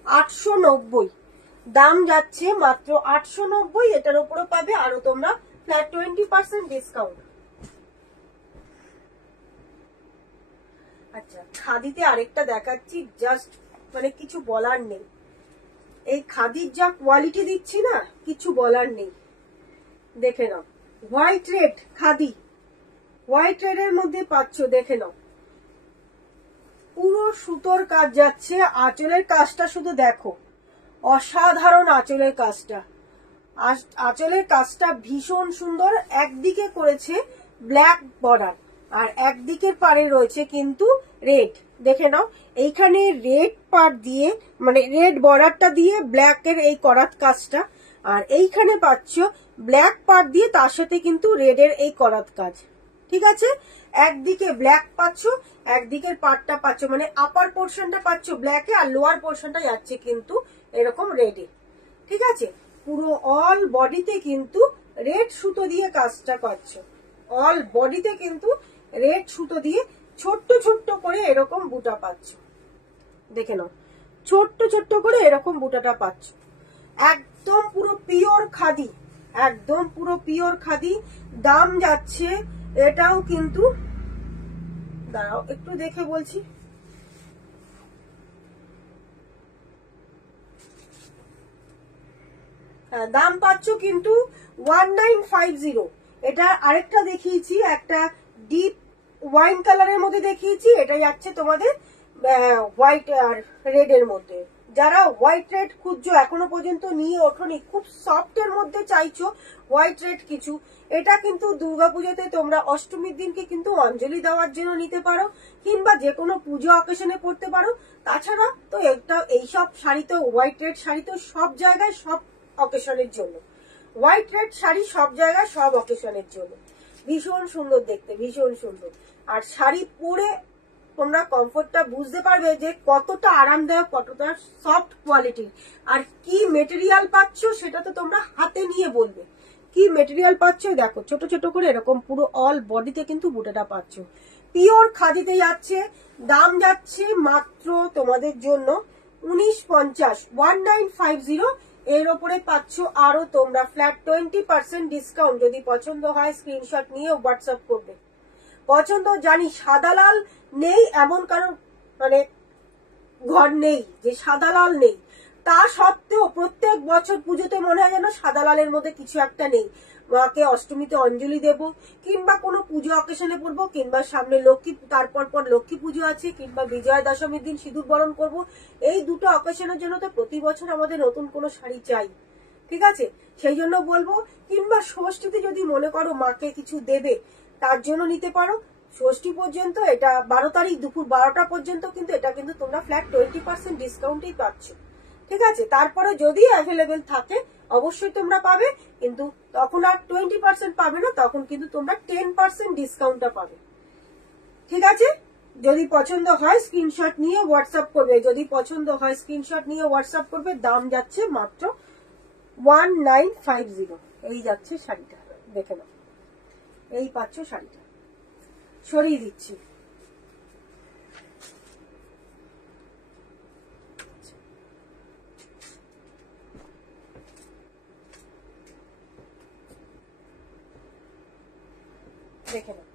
890, দাম যাচ্ছে মাত্র 890। এটার উপরে পাবে আরো তোমরা ফ্ল্যাট 20% ডিসকাউন্ট। আচ্ছা, খাদিতে আরেকটা দেখাচ্ছি, জাস্ট মানে কিছু বলার নেই, এই খাদির যা কোয়ালিটি দিচ্ছি না, কিছু বলার নেই। দেখে নাও, white red khadi, white red এর মধ্যে পাচ্ছ, দেখে নাও পুরো সুতোর কাজ যাচ্ছে। আঁচলের কাজটা শুধু দেখো, অসাধারণ আঁচলের কাজটা, আঁচলের কাজটা ভীষণ সুন্দর। একদিকে করেছে ব্ল্যাক বর্ডার আর একদিকের পারে রয়েছে কিন্তু রেড, দেখে নাও এইখানে রেড পার দিয়ে মানে রেড বর্ডারটা দিয়ে ব্ল্যাকের এই করাত কাজটা, আর এইখানে পাচ্ছ ব্ল্যাক পার দিয়ে তার সাথে কিন্তু রেডের এই করাত কাজ, ঠিক আছে। একদিকে ব্ল্যাক পাচ্ছ, একদিকের পার্টটা পাচ্ছ, মানে আপার পোর্শনটা পাচ্ছ ব্ল্যাকে আর লোয়ার পোর্শনটা যাচ্ছে কিন্তু এরকম রেডে, ঠিক আছে। পুরো অল বডিতে কিন্তু রেড সুতো দিয়ে কাজটা পাচ্ছ, অল বডিতে কিন্তু রেড সুতো দিয়ে ছোট্ট ছোট্ট করে এরকম বুটা পাচ্ছ, দেখে নাও ছোট্ট ছোট্ট করে এরকম বুটাটা পাচ্ছ। একদম পুরো পিওর খাদি, একদম পুরো পিওর খাদি। দাম যাচ্ছে এটাও কিন্তু, দাঁড়াও একটু দেখে বলছি, দাম পাচ্ছ কিন্তু 1950। এটা আরেকটা দেখিয়েছি, একটা ডিপ ওয়াইন কালারের মধ্যে দেখিয়েছি, এটা যাচ্ছে তোমাদের হোয়াইট আর রেড এর মধ্যে। যারা হোয়াইট রেড খুঁজছো, এখনো পর্যন্ত নিয়ে ওঠোনি, খুব সফট এর মধ্যে চাইছো হোয়াইট রেড কিছু, এটা কিন্তু দুর্গাপুজোতে তোমরা অষ্টমীর দিনকে কিন্তু অঞ্জলি দেওয়ার জন্য নিতে পারো, কিংবা যে কোনো পুজো অকেশনে পড়তে পারো। তাছাড়া তো এইসব শাড়ি তো, হোয়াইট রেড শাড়ি তো সব জায়গায় সব অকেশনের জন্য, হোয়াইট রেড শাড়ি সব জায়গায় সব অকেশনের জন্য। ভীষণ সুন্দর দেখতে, ভীষণ সুন্দর। আর শাড়ি পরে তোমরা কমফোর্টটা বুঝতে পারবে যে কতটা আরামদায়ক, কতটা সফট কোয়ালিটির। আর কি মেটেরিয়াল পাচ্ছ সেটা তো তোমরা হাতে নিয়ে বলবে, কি মেটেরিয়াল পাচ্ছ। দেখো ছোট ছোট করে এরকম পুরো অল বডিতে কিন্তু বুটাটা পাচ্ছ, পিওর খাদিতে যাচ্ছে। দাম যাচ্ছে মাত্র তোমাদের জন্য 1950, 1950। এর ওপরে পাচ্ছ আরো তোমরা ফ্ল্যাট 20% ডিসকাউন্ট। যদি পছন্দ হয় স্ক্রিনশট নিয়ে হোয়াটসঅ্যাপ করবে। পছন্দ জানি সাদা লাল নেই এমন কারণ মানে ঘর নেই যে সাদা লাল নেই, তা সত্ত্বেও প্রত্যেক বছর পুজোতে মনে হয় যেন সাদা লালের মধ্যে কিছু একটা নেই। মাকে অষ্টমীতে অঞ্জলি দেব, কিংবা কোনো পুজো অকেশনে পড়বো, কিংবা সামনে লক্ষ্মী, তারপর লক্ষ্মী পুজো আছে, কিংবা বিজয়া দশমীর দিন সিঁদুর বরণ করবো। এই দুটো অকেশনের জন্য তো প্রতি বছর আমাদের নতুন কোনো শাড়ি চাই, ঠিক আছে। সেই জন্য বলবো, কিংবা ষষ্ঠীতে যদি মনে করো মাকে কিছু দেবে, তার জন্য নিতে পারো। ষষ্ঠী পর্যন্ত, এটা 12 তারিখ দুপুর 12টা পর্যন্ত কিন্তু এটা কিন্তু তোমরা ফ্ল্যাট 20% ডিসকাউন্টেই পাচ্ছ, ঠিক আছে। তারপরে যদি অ্যাভেলেবেল থাকে অবশ্যই তোমরা পাবে, কিন্তু তখন আর 20% পাবে না, তখন কিন্তু তোমরা 10% ডিসকাউন্টটা পাবে। ঠিক আছে, যদি পছন্দ হয় স্ক্রিনশট নিয়ে হোয়াটসঅ্যাপ করবে, যদি পছন্দ হয় স্ক্রিনশট নিয়ে হোয়াটসঅ্যাপ করবে। দাম যাচ্ছে মাত্র 1950। এই যাচ্ছে শাড়িটা, দেখে নাও, এই পাচ্ছ শাড়িটা, সরিয়ে দিচ্ছি। দেখে নাও,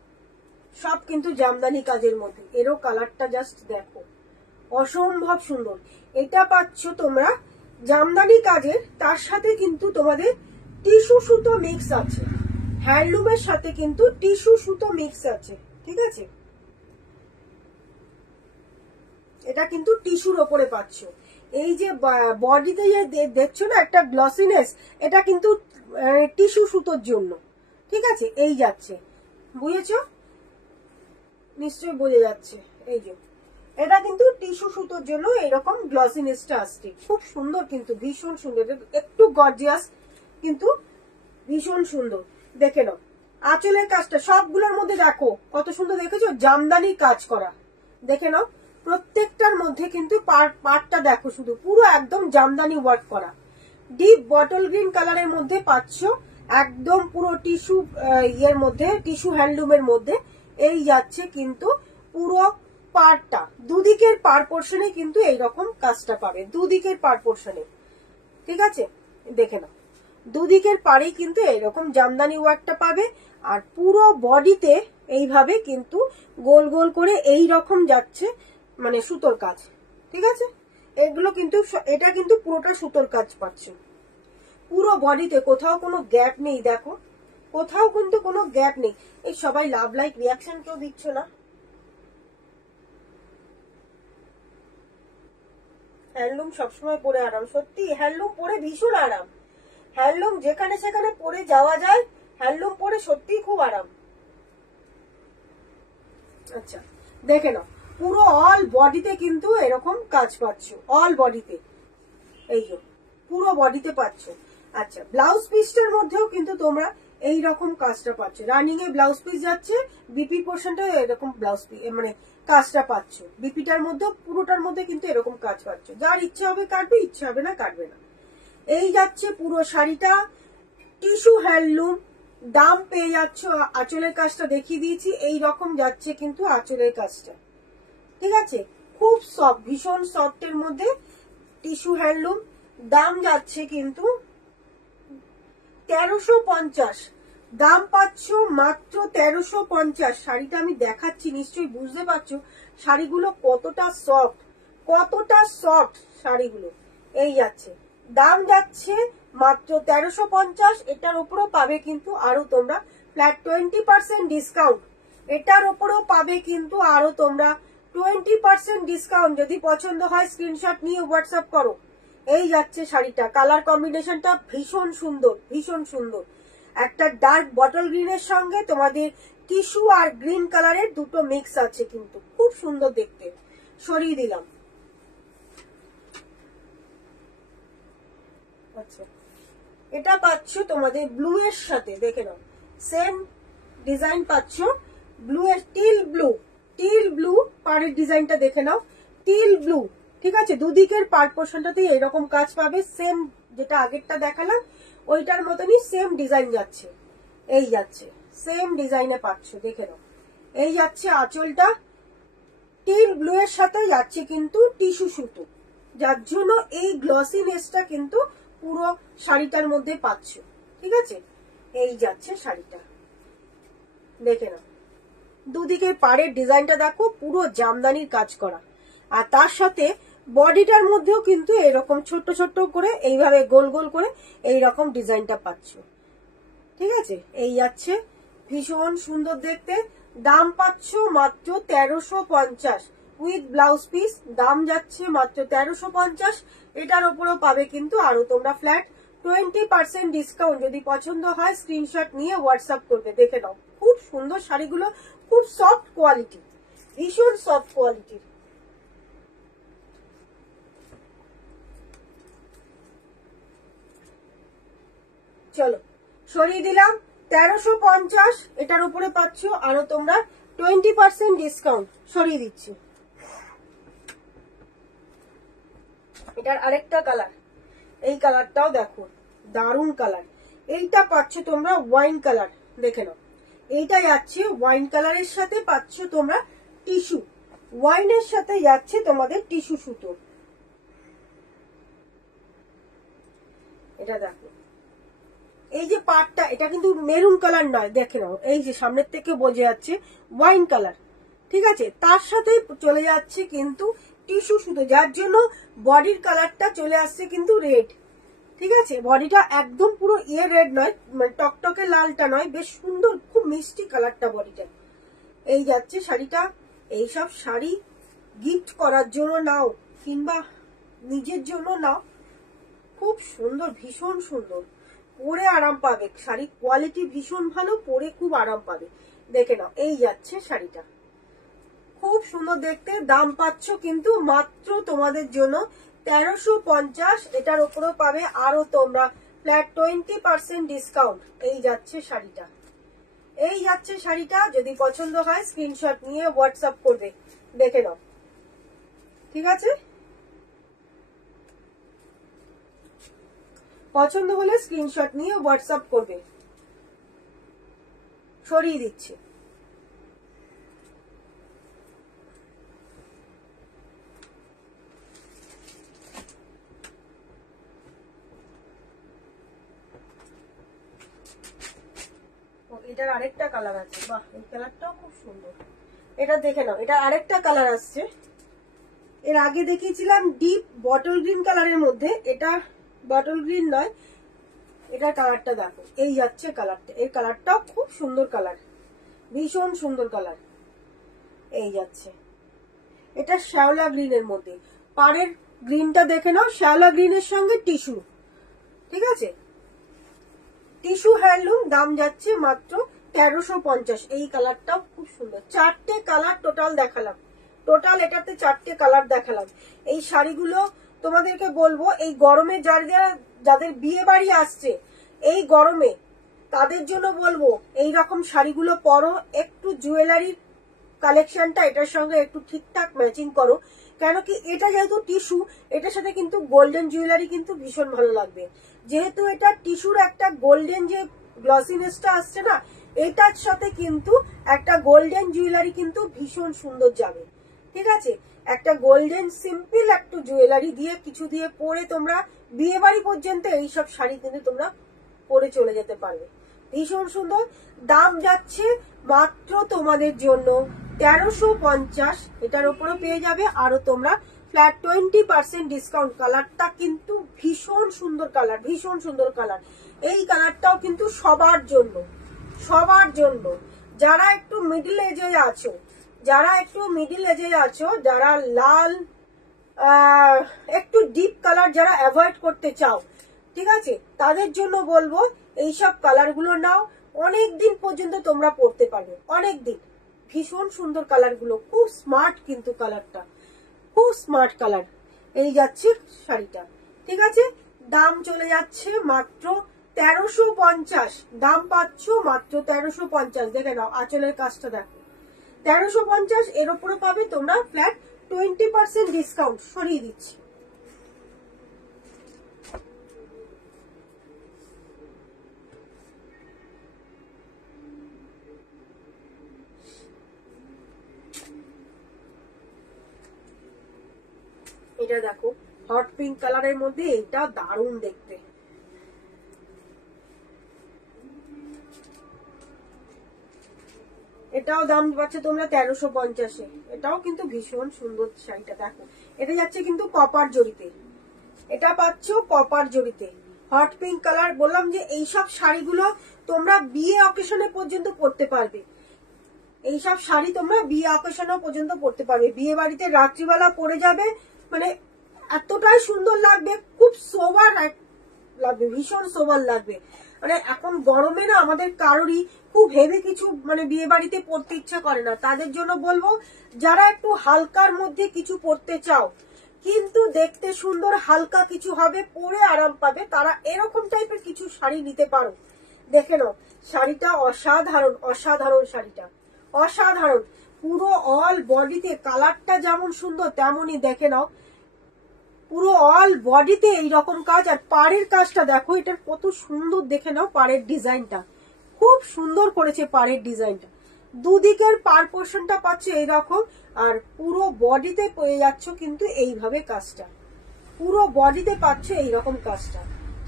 সব কিন্তু জামদানি কাজের মধ্যে। এরও কালারটা জাস্ট দেখো, অসম্ভব সুন্দর। এটা পাচ্ছ তোমরা জামদানি কাজের, তার সাথে কিন্তু তোমাদের টিস্যু সুতো মিক্স আছে, হ্যান্ডলুমের সাথে কিন্তু টিস্যু সুতো মিক্স আছে। ঠিক আছে, এটা কিন্তু টিস্যুর ওপরে পাচ্ছ। এই যে বডিতে দেখছো না একটা গ্লসিনেস, এটা কিন্তু টিস্যু সুতোর জন্য। ঠিক আছে, এই যাচ্ছে, বুঝেছো? নিশ্চয়ই বোঝা যাচ্ছে। এই যে এটা কিন্তু টিস্যু সুতোর জন্য এরকম গ্লসিনেসটা আসছে, খুব সুন্দর, কিন্তু ভীষণ সুন্দর, একটু গর্জিয়াস কিন্তু ভীষণ সুন্দর। দেখে নাও আঁচলের কাজটা, সবগুলোর মধ্যে দেখো কত সুন্দর, দেখেছো জামদানি কাজ করা। দেখে নাও প্রত্যেকটার মধ্যে কিন্তু পার্টটা দেখো, শুধু পুরো একদম জামদানি ওয়ার্ক করা। ডিপ বটল গ্রিন কালারের মধ্যে পাচ্ছ, একদম পুরো টিস্যু ইয়ের মধ্যে, টিস্যু হ্যান্ডলুমের মধ্যে। এই যাচ্ছে কিন্তু পুরো পার্টটা, দুদিকের পার পোর্শনে কিন্তু এইরকম কাজটা পাবে, দুদিকের পার পোর্শনে। ঠিক আছে, দেখে নাও দুদিকের পারেই কিন্তু এইরকম জামদানি ওয়ার্কটা পাবে। আর পুরো বডিতে এইভাবে কিন্তু গোল গোল করে এই রকম যাচ্ছে, মানে সুতোর কাজ। ঠিক আছে, এগুলো কিন্তু, এটা কিন্তু পুরোটা সুতোর কাজ পাচ্ছ পুরো বডিতে, কোথাও কোনো গ্যাপ নেই। দেখো কোথাও কিন্তু কোনো গ্যাপ নেই। এই সবাই লাভ লাইক রিয়াকশন কেউ দিচ্ছ না। হ্যান্ডলুম সবসময় পরে আরাম, সত্যি হ্যান্ডলুম পরে ভীষণ আরাম। হ্যান্ডলুম যেখানে সেখানে পরে যাওয়া যায়, হ্যান্ডলুম পরে সত্যি খুব আরাম। আচ্ছা দেখে নাও, পুরো অল বডিতে কিন্তু এরকম কাজ পাচ্ছ, অল বডিতে, এই যে পুরো বডিতে পাচ্ছ। আচ্ছা, ব্লাউজ পিসটার মধ্যেও কিন্তু তোমরা এই রকম কাজটা পাচ্ছ, রানিং এ ব্লাউজ পিস যাচ্ছে, বিপি পোর্শনটা এরকম ব্লাউজ পিস মানে কাজটা পাচ্ছ, বিপিটার মধ্যে পুরোটার মধ্যে কিন্তু এরকম কাজ পাচ্ছ। যার ইচ্ছা হবে কাটবে, ইচ্ছা হবে না কাটবে না। এই যাচ্ছে পুরো শাড়িটা, টিস্যু হ্যান্ডলুম। দাম পেয়ে যাচ্ছ, আঁচলের কাজটা দেখিয়ে দিয়েছি, এই রকম যাচ্ছে কিন্তু আঁচলের কাজটা। ঠিক আছে, খুব সফট, ভীষণ সফটের মধ্যে টিস্যু হ্যান্ডলুম। দাম যাচ্ছে কিন্তু 1350, দাম পাচ্ছ মাত্র 1350। শাড়িটা আমি দেখাচ্ছি, নিশ্চয়ই বুঝতে পারছো শাড়িগুলো কতটা সফট, কতটা সফট শাড়িগুলো। এই যাচ্ছে, দাম যাচ্ছে মাত্র 1350। এটার উপরেও পাবে কিন্তু আরো তোমরা ফ্ল্যাট 20% ডিসকাউন্ট, এটার উপরেও পাবে কিন্তু আরো তোমরা 20% ডিসকাউন্ট। যদি পছন্দ হয় স্ক্রিনশট নিয়ে হোয়াটসঅ্যাপ করো। এই যাচ্ছে শাড়িটা, কালার কম্বিনেশনটা ভীষণ সুন্দর, ভীষণ সুন্দর। একটা ডার্ক বটল গ্রিনের সঙ্গে তোমাদের টিস্যু আর গ্রিন কালারের দুটো মিক্স আছে, কিন্তু খুব সুন্দর দেখতে। সরিয়ে দিলাম। আচ্ছা, এটা পাচ্ছ তোমাদের ব্লু এর সাথে, দেখে নাও সেম ডিজাইন পাচ্ছ, ব্লু এর টিল ব্লু, টিল ব্লু পাড়ের ডিজাইনটা দেখে নাও, টিল ব্লু। ঠিক আছে, দুদিকের পার্ট পোর্শনটাতে এরকম কাজ পাবে, সেম যেটা আগেরটা দেখালাম ওইটার মতনই সেম ডিজাইন যাচ্ছে। এই যাচ্ছে সেম ডিজাইনে পাচ্ছ, দেখে নাও। এই যাচ্ছে আঁচলটা, টিল ব্লু এর সাথে যাচ্ছে কিন্তু টিস্যু সুতো, যার জন্য এই গ্লসিনেসটা কিন্তু পুরো শাড়িটার মধ্যে পাচ্ছ। ঠিক আছে, এই যাচ্ছে শাড়িটা, দেখে নাও দুদিকে পাড়ের ডিজাইনটা দেখো, পুরো জামদানির কাজ করা। আর তার সাথে বডিটার মধ্যেও কিন্তু এরকম ছোট্ট ছোট্ট করে এইভাবে গোল গোল করে এইরকম ডিজাইনটা পাচ্ছ। ঠিক আছে, এই যাচ্ছে, ভীষণ সুন্দর দেখতে। দাম পাচ্ছ মাত্র 1350 উইথ ব্লাউজ পিস, দাম যাচ্ছে মাত্র 1350। এটার উপরেও পাবে কিন্তু আরো তোমরা ফ্ল্যাট 20% ডিসকাউন্ট। যদি পছন্দ হয় স্ক্রিনশট নিয়ে হোয়াটসঅ্যাপ করবে। দেখে নাও খুব সুন্দর শাড়িগুলো, খুব সফট কোয়ালিটি, ভীষণ সফট কোয়ালিটির। চলো সরিয়ে দিলাম 1350, এটার উপরে পাচ্ছ আরো তোমরা 20% ডিসকাউন্ট, সরিয়ে দিচ্ছি। এটার আরেকটা কালার, এই কালারটাও দেখো দারুন কালার। এইটা পাচ্ছ তোমরা ওয়াইন কালার, দেখে নাও। এইটা যাচ্ছে ওয়াইন কালারের সাথে পাচ্ছ তোমরা টিস্যু, ওয়াইনের সাথে যাচ্ছে তোমাদের টিস্যু সুতো। এটা দেখো, এই যে পাটটা, এটা কিন্তু মেরুন কালার নয়, দেখে নাও, এই যে সামনের থেকে বোঝা যাচ্ছে ওয়াইন কালার, ঠিক আছে। তার সাথে চলে যাচ্ছে কিন্তু টিস্যু সুতো, যার জন্য বডির কালারটা চলে আসছে কিন্তু রেড, ঠিক আছে। বডিটা একদম পুরো রেড নয়, মানে টকটকে লালটা নয়, বেশ সুন্দর, খুব মিষ্টি কালারটা বডিটা। এই যাচ্ছে শাড়িটা। এইসব শাড়ি গিফট করার জন্য নাও কিংবা নিজের জন্য নাও, খুব সুন্দর, ভীষণ সুন্দর, পরে আরাম পাবে। শাড়ির কোয়ালিটি ভীষণ ভালো, পরে খুব আরাম পাবে। দেখে নাও, এই যাচ্ছে শাড়িটা, খুব সুন্দর দেখতে। দাম পাচ্ছ কিন্তু মাত্র তোমাদের জন্য 1350, এটার উপরেও পাবে আরো তোমরা ফ্ল্যাট 20% ডিসকাউন্ট। এই যাচ্ছে শাড়িটা, এই যাচ্ছে শাড়িটা। যদি পছন্দ হয় স্ক্রিনশট নিয়ে হোয়াটসঅ্যাপ করবে, দেখে নাও, ঠিক আছে। পছন্দ হলে স্ক্রিনশট নিয়ে হোয়াটসঅ্যাপ করবে। সরিয়ে দিচ্ছি। এটার আরেকটা কালার আছে, বাহ, এই কালারটাও খুব সুন্দর। এটা দেখে নাও, এটা আরেকটা কালার আসছে। এর আগে দেখিয়েছিলাম ডিপ বটল গ্রিন কালারের মধ্যে, এটা বটল গ্রিন নয়, এটার কালারটা দেখো, এই যাচ্ছে কালারটা। এই কালারটাও খুব সুন্দর কালার, ভীষণ সুন্দর কালার। এই যাচ্ছে, এটা শ্যাওলা গ্রিনের মধ্যে, পাড়ের গ্রিনটা দেখে নাও, শ্যাওলা গ্রিনের সঙ্গে টিস্যু, ঠিক আছে। টিস্যু হ্যান্ডলুম, দাম যাচ্ছে মাত্র 1350। এই কালারটাও খুব সুন্দর। 4টে কালার টোটাল দেখালাম, টোটাল এটাতে 4টে কালার দেখালাম। এই শাড়িগুলো তোমাদেরকে বলবো, এই গরমে যাদের বিয়ে বাড়ি আসছে এই গরমে, তাদের জন্য বলবো এই রকম শাড়িগুলো পরো। একটু জুয়েলারির কালেকশনটা এটার সঙ্গে একটু ঠিকঠাক ম্যাচিং করো, কেন কি এটা যেহেতু টিস্যু, এটার সাথে কিন্তু গোল্ডেন জুয়েলারি কিন্তু ভীষণ ভালো লাগবে। যেহেতু এটা টিস্যুর একটা গোল্ডেন যে গ্লসিনেসটা আসছে না, এটার সাথে কিন্তু একটা গোল্ডেন জুয়েলারি কিন্তু ভীষণ সুন্দর যাবে, ঠিক আছে। একটা গোল্ডেন সিম্পল একটু জুয়েলারি দিয়ে কিছু দিয়ে পরে তোমরা বিয়ে বাড়ি পর্যন্ত এইসব শাড়ি কিন্তু তোমরা পরে চলে যেতে পারবে, ভীষণ সুন্দর। দাম যাচ্ছে মাত্র তোমাদের জন্য 1350, এটার উপরে পেয়ে যাবে আরো তোমরা ফ্ল্যাট 20% ডিসকাউন্ট। কালারটা কিন্তু ভীষণ সুন্দর কালার, ভীষণ সুন্দর কালার। এই কালারটাও কিন্তু সবার জন্য, সবার জন্য। যারা একটু মিডল এজে আছো, যারা একটু মিডল এজে আছো, যারা লাল একটু ডিপ কালার যারা অ্যাভয়েড করতে চাও, ঠিক আছে, তাদের জন্য বলবো এইসব কালার গুলো নাও। অনেক দিন পর্যন্ত তোমরা পরতে পারবে, অনেক দিন। ভীষণ সুন্দর কালার গুলো, খুব স্মার্ট কিন্তু কালারটা, খুব স্মার্ট কালার। এই যাচ্ছে শাড়িটা, ঠিক আছে। দাম চলে যাচ্ছে মাত্র 1350, দাম পাচ্ছ মাত্র 1350। দেখে নাও আঁচলের কাজটা দেখো, 1350, এর উপরে পাবে তোমরা ফ্ল্যাট 20% ডিসকাউন্ট। সরিয়ে দিচ্ছি। এটা দেখো হট পিঙ্ক কালারের মধ্যে, এটা দারুণ দেখতে। এটাও দাম পাচ্ছে তোমরা 1350-এ। এটাও কিন্তু ভীষণ সুন্দর শাড়িটা দেখো। এটা যাচ্ছে কিন্তু কপার জরিতে, এটা পাচ্ছ কপার জরিতে। হট পিঙ্ক কালার, বললাম যে এইসব শাড়িগুলো তোমরা বিয়ে অকেশনে পর্যন্ত পরতে পারবে। এইসব শাড়ি তোমরা বিয়ে অকেশনে পর্যন্ত পরতে পারবে, বিয়ে বাড়িতে রাত্রিবেলা পরে যাবে, মানে এতটাই সুন্দর লাগবে, খুব সোবার লাগবে, ভীষণ সোবার লাগবে। মানে এখন গরমে না আমাদের কারোরই খুব হেভি কিছু মানে বিয়ে বাড়িতে পরতে ইচ্ছা করে না। তাদের জন্য বলবো যারা একটু হালকার মধ্যে কিছু পরতে চাও, কিন্তু দেখতে সুন্দর, হালকা কিছু হবে, পরে আরাম পাবে, তারা এরকম টাইপের কিছু শাড়ি নিতে পারো। দেখে নাও শাড়িটা অসাধারণ, অসাধারণ শাড়িটা অসাধারণ। পুরো অল বডিতে কালারটা যেমন সুন্দর তেমনই দেখে নাও পুরো অল বডিতে এইরকম কাজ। আর পাড়ের কাজটা দেখো, এটার কত সুন্দর, দেখে নাও পাড়ের ডিজাইনটা খুব সুন্দর করেছে। পাড়ের ডিজাইনটা দুদিকের পার পোর্শনটা পাচ্ছ এইরকম, আর পুরো বডিতে পেয়ে যাচ্ছ কিন্তু এইভাবে কাজটা, পুরো বডিতে পাচ্ছ এইরকম কাজটা,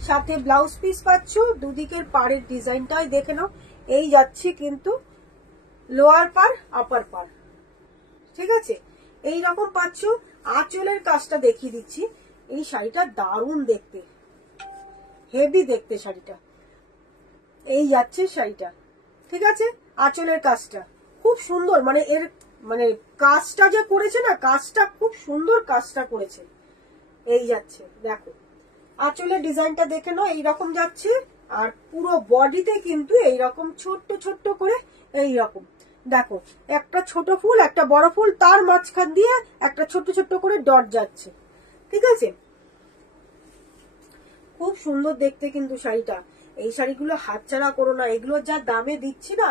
সাথে ব্লাউজ পিস পাচ্ছ। দুদিকের পাড়ের ডিজাইনটাই দেখে নাও, এই যাচ্ছে কিন্তু লোয়ার পার আপার পার, ঠিক আছে, এইরকম পাচ্ছ। আঁচলের কাজটা দেখিয়ে দিচ্ছি। এই শাড়িটা দারুণ দেখতে, হেভি দেখতে শাড়িটা, এই যাচ্ছে শাড়িটা, ঠিক আছে। আঁচলের কাজটা খুব সুন্দর, মানে এর মানে কাজটা যে করেছে না, কাজটা খুব সুন্দর কাজটা করেছে। এই যাচ্ছে দেখো আঁচলের ডিজাইনটা দেখে নাও, এইরকম যাচ্ছে। আর পুরো বডিতে কিন্তু এইরকম ছোট্ট ছোট্ট করে এইরকম দেখো, একটা ছোট ফুল একটা বড় ফুল, তার মাঝখান দিয়ে একটা ছোট্ট ছোট্ট করে ডট যাচ্ছে, ঠিক আছে। খুব সুন্দর দেখতে কিন্তু শাড়িটা। এই শাড়িগুলো হাতছাড়া করো না, এগুলো যা দামে দিচ্ছি না,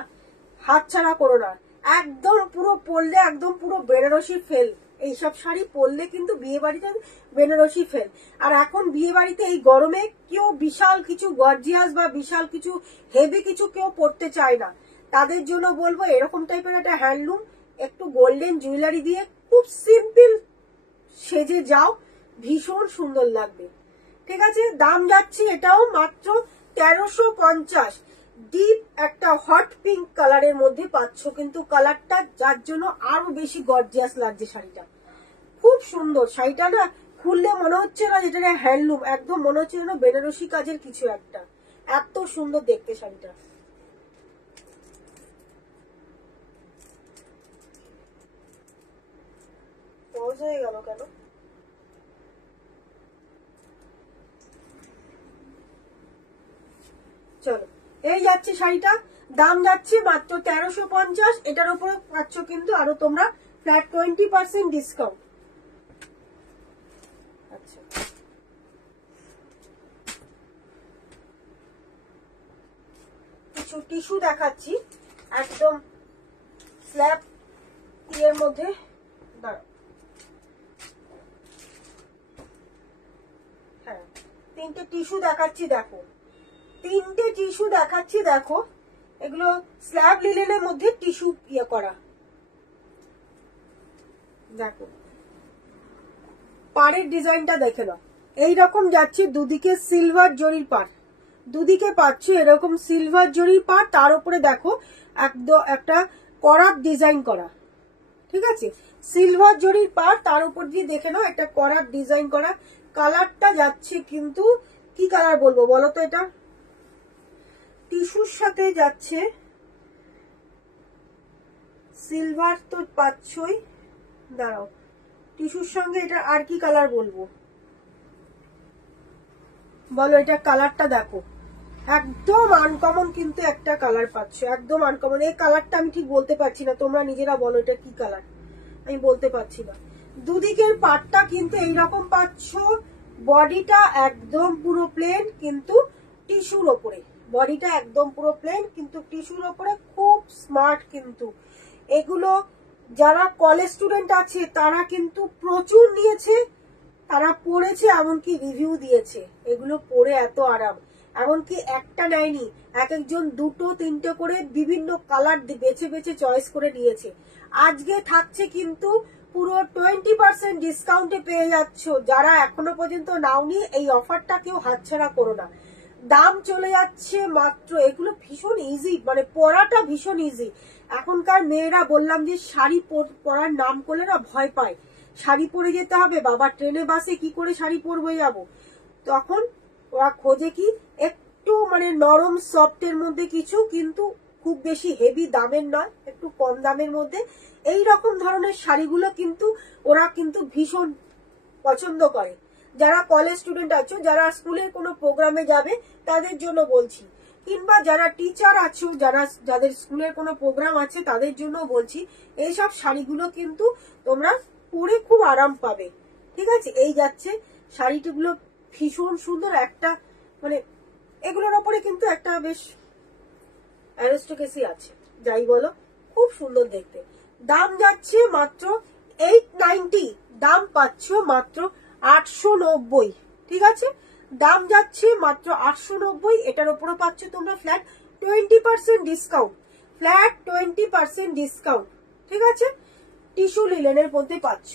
হাতছাড়া করো না। একদম পুরো পরলে একদম পুরো বেনারসি ফেল। এইসব শাড়ি পরলে কিন্তু বিয়ে বাড়িতে বেনারসি ফেল। আর এখন বিয়ে বাড়িতে এই গরমে কেউ বিশাল কিছু গর্জিয়াস বা বিশাল কিছু হেভি কিছু কেউ পরতে চায় না। তাদের জন্য বলবো এরকম টাইপের একটা হ্যান্ডলুম, একটু গোল্ডেন জুয়েলারি দিয়ে খুব সিম্পল সেজে যাও, ভীষণ সুন্দর লাগবে, ঠিক আছে। দাম যাচ্ছে এটাও মাত্র 1350। ডিপ একটা হট পিঙ্ক কালারের মধ্যে পাচ্ছ, কিন্তু কালারটা যার জন্য আরো বেশি গর্জিয়াস লাগছে শাড়িটা। খুব সুন্দর শাড়িটা, না খুললে মনে হচ্ছে না যেটা হ্যান্ডলুম, একদম মনে হচ্ছে যেন বেনারসি কাজের কিছু একটা। এত সুন্দর দেখতে শাড়িটা। পজ হয়ে গেল কেন? চলো, এই যাচ্ছে শাড়িটা, দাম যাচ্ছে মাত্র 1350। এটার উপরে পাচ্ছ কিন্তু আরো তোমরা ফ্ল্যাট 20% ডিসকাউন্ট। আচ্ছা, কিছু টিস্যু দেখাচ্ছি, একদম স্ল্যাব ইয়ের মধ্যে। দাঁড়াও, হ্যাঁ, তিনটে টিস্যু দেখাচ্ছি, দেখো তিনটে টিস্যু দেখাচ্ছি, দেখো এগুলো স্ল্যাব লিলেনের মধ্যে টিস্যু ইয়ে করা। দেখো পাড়ের ডিজাইনটা দেখে নাও, এইরকম যাচ্ছে, দুদিকে সিলভার জরির পাড়, দুদিকে পাচ্ছ এরকম সিলভার জরির পাড়, তার উপরে দেখো একদম একটা করাত ডিজাইন করা, ঠিক আছে। সিলভার জরির পাড়, তার উপর দিয়ে দেখে নাও একটা করাত ডিজাইন করা। কালারটা যাচ্ছে কিন্তু কি কালার বলবো বলো তো, এটা টিস্যুর সাথে যাচ্ছে, সিলভার তো পাচ্ছই, দাঁড়াও টিস্যুর সঙ্গে এটা আর কি কালার বলবো বলো, এটা কালারটা দেখো, একদম আনকমন কিন্তু একটা কালার পাচ্ছ, একদম আনকমন। এই কালারটা আমি ঠিক বলতে পারছি না, তোমরা নিজেরা বলো এটা কি কালার, আমি বলতে পারছি না। দুদিকের পাটটা কিন্তু এইরকম পাচ্ছ, বডিটা একদম পুরো প্লেন কিন্তু টিস্যুর ওপরে, বডিটা একদম পুরো প্লেন কিন্তু টিস্যুর ওপরে, খুব স্মার্ট কিন্তু এগুলো। যারা কলেজ স্টুডেন্ট আছে তারা কিন্তু প্রচুর নিয়েছে, তারা পড়েছে, এমনকি রিভিউ দিয়েছে এগুলো পরে এত আরাম। এমনকি একটা নেয়নি, এক একজন দুটো তিনটে করে বিভিন্ন কালার বেছে বেছে চয়েস করে নিয়েছে। আজকে থাকছে কিন্তু পুরো 20% ডিসকাউন্টে পেয়ে যাচ্ছ। যারা এখনো পর্যন্ত নাওনি, এই অফারটা কেউ হাতছাড়া করো না। দাম চলে যাচ্ছে মাত্র, এগুলো ভীষণ ইজি, মানে পরাটা ভীষণ ইজি। এখনকার মেয়েরা বললাম যে শাড়ি পরার নাম করলে না ভয় পায়, শাড়ি পরে যেতে হবে, বাবা ট্রেনে বাসে কি করে শাড়ি পরবে যাব, তখন ওরা খোঁজে কি একটু মানে নরম সফটের মধ্যে কিছু, কিন্তু খুব বেশি হেভি দামের নয়, একটু কম দামের মধ্যে এই রকম ধরনের শাড়িগুলো কিন্তু ওরা কিন্তু ভীষণ পছন্দ করে। যারা কলেজ স্টুডেন্ট আছো, যারা স্কুলের কোনো প্রোগ্রামে যাবে তাদের জন্য বলছি, কিংবা যারা টিচার আছো, যাদের স্কুলের কোনো প্রোগ্রাম আছে তাদের জন্য বলছি, এইসব শাড়িগুলো কিন্তু তোমরা পরে খুব আরাম পাবে, ঠিক আছে, এই যাচ্ছে শাড়িগুলো ভীষণ সুন্দর। একটা মানে এগুলোর ওপরে কিন্তু একটা বেশ অ্যারিস্টোক্রেসি আছে, যাই বলো, খুব সুন্দর দেখতে। দাম যাচ্ছে মাত্র 890, দাম পাচ্ছ মাত্র 890। ঠিক আছে, দাম যাচ্ছে মাত্র 890। এটার উপরে পাচ্ছ তোমরা ফ্ল্যাট 20% ডিসকাউন্ট, ফ্ল্যাট 20% ডিসকাউন্ট। ঠিক আছে, টিস্যু লিলেনের মধ্যে পাচ্ছ।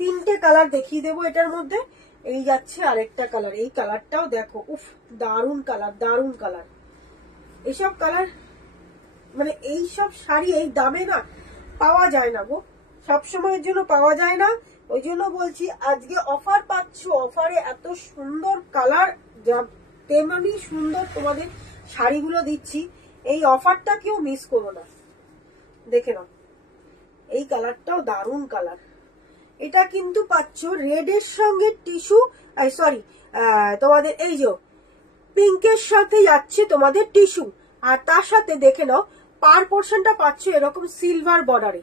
3টে কালার দেখিয়ে দেবো এটার মধ্যে। এই যাচ্ছে আরেকটা কালার, এই কালারটাও দেখো, উফ দারুন কালার, দারুন কালার। এইসব কালার মানে এইসব শাড়ি এই দামে না পাওয়া যায় না গো, সবসময়ের জন্য পাওয়া যায় না। ওই জন্য বলছি আজকে অফার পাচ্ছ, অফারে এত সুন্দর কালার, তেমনি সুন্দর তোমাদের শাড়িগুলো দিচ্ছি। এই অফারটা কেউ মিস করো না। দেখে নাও, এই কালারটাও দারুন কালার। এটা কিন্তু পাচ্ছ রেডের সঙ্গে টিস্যু, সরি তোমাদের এই যে পিঙ্কের সাথে যাচ্ছে তোমাদের টিস্যু, আর তার সাথে দেখে নাও পার পোর্শনটা পাচ্ছ এরকম সিলভার বর্ডারে,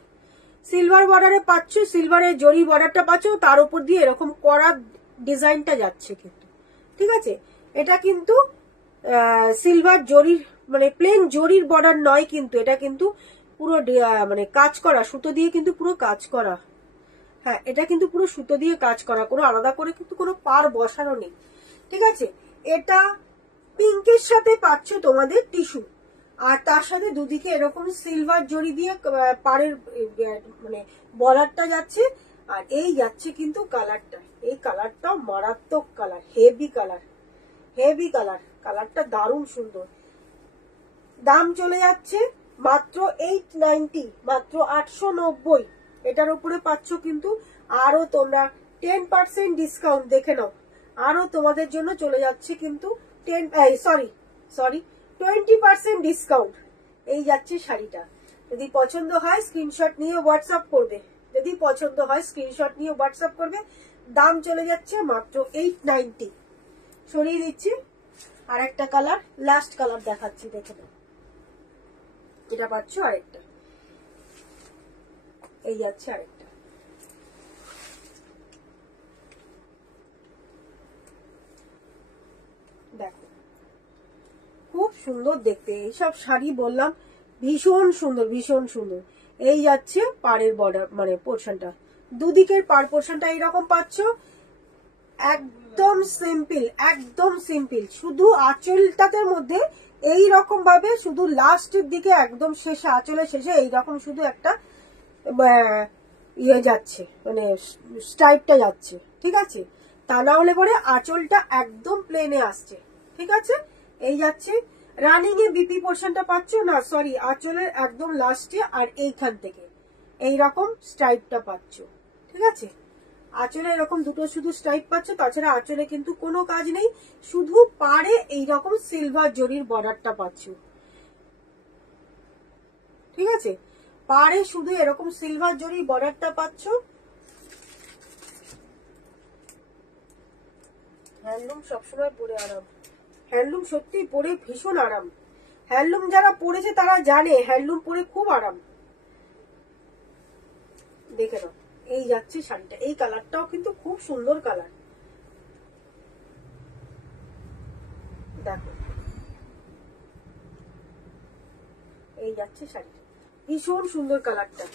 সিলভার বর্ডারে পাচ্ছ, সিলভারের জরি বর্ডারটা পাচ্ছ, তার উপর দিয়ে এরকম করা ডিজাইনটা যাচ্ছে কিন্তু। ঠিক আছে, এটা কিন্তু সিলভার জরির মানে প্লেন জরির বর্ডার নয় কিন্তু, এটা কিন্তু পুরো মানে কাজ করা, সুতো দিয়ে কিন্তু পুরো কাজ করা। হ্যাঁ, এটা কিন্তু পুরো সুতো দিয়ে কাজ করা, কোনো আলাদা করে কিন্তু কোনো পার বসানো নেই। ঠিক আছে, এটা পিঙ্কের সাথে পাচ্ছ তোমাদের টিস্যু, আর তার সাথে দুদিকে এরকম সিলভার জরি দিয়ে পাড়ের মানে বর্ডারটা যাচ্ছে। আর এই যাচ্ছে কিন্তু কালারটা, এই কালারটাও মারাত্মক colour, heavy colour, heavy colour, কালারটা দারুণ সুন্দর। দাম চলে যাচ্ছে মাত্র 890, মাত্র 890। এটার উপরে পাচ্ছ কিন্তু আরো তোমরা 10% ডিসকাউন্ট। দেখে নাও, আরো তোমাদের জন্য চলে যাচ্ছে কিন্তু 20% ডিসকাউন্ট। এই যাচ্ছে শাড়িটা। যদি পছন্দ হয় স্ক্রিনশট নিয়ে হোয়াটসঅ্যাপ করবে, যদি পছন্দ হয় স্ক্রিনশট নিয়ে হোয়াটসঅ্যাপ করবে। দাম চলে যাচ্ছে মাত্র 890। সরিয়ে দিচ্ছি, আর একটা কালার, লাস্ট কালার দেখাচ্ছি, দেখে নাও। এটা পাচ্ছ আরেকটা, এই যাচ্ছে আরেকটা। দেখো খুব সুন্দর দেখতে এইসব শাড়ি, বললাম ভীষণ সুন্দর, ভীষণ সুন্দর। এই যাচ্ছে পাড়ের বর্ডার মানে পোর্শনটা, দুদিকের পাড় পোর্শনটা এইরকম পাচ্ছ, একদম সিম্পল, একদম সিম্পল। শুধু আঁচলটাতে মধ্যে এই রকম ভাবে শুধু লাস্টের দিকে একদম শেষে, আঁচলের শেষে এইরকম শুধু একটা ইয়ে যাচ্ছে, মানে স্ট্রাইপটা যাচ্ছে। ঠিক আছে, তা না হলে পরে আঁচলটা একদম প্লেনে আসছে। ঠিক আছে, এই যাচ্ছে রানিং এ বিপি পোর্শনটা পাচ্ছ না, সরি আঁচলের একদম লাস্টে, আর এইখান থেকে এইরকম স্ট্রাইপটা পাচ্ছ। ঠিক আছে, আঁচলে এরকম দুটো শুধু স্ট্রাইপ পাচ্ছ, তাছাড়া আঁচলে কিন্তু কোনো কাজ নেই, শুধু পাড়ে এইরকম সিলভার জরির বর্ডারটা পাচ্ছ। ঠিক আছে, পাড়ে শুধু এরকম সিলভার জরির বর্ডারটা পাচ্ছ। হ্যান্ডলুম সবসময় পরে আরাম, হ্যান্ডলুম সত্যি পরে ভীষণ আরাম। হ্যান্ডলুম যারা পরেছে তারা জানে হ্যান্ডলুম পরে খুব আরাম। দেখে নাও, এই যাচ্ছে শাড়িটা, এই কালারটাও কিন্তু খুব সুন্দর কালার। দেখো এই যাচ্ছে শাড়িটা, ভীষণ সুন্দর কালারটা,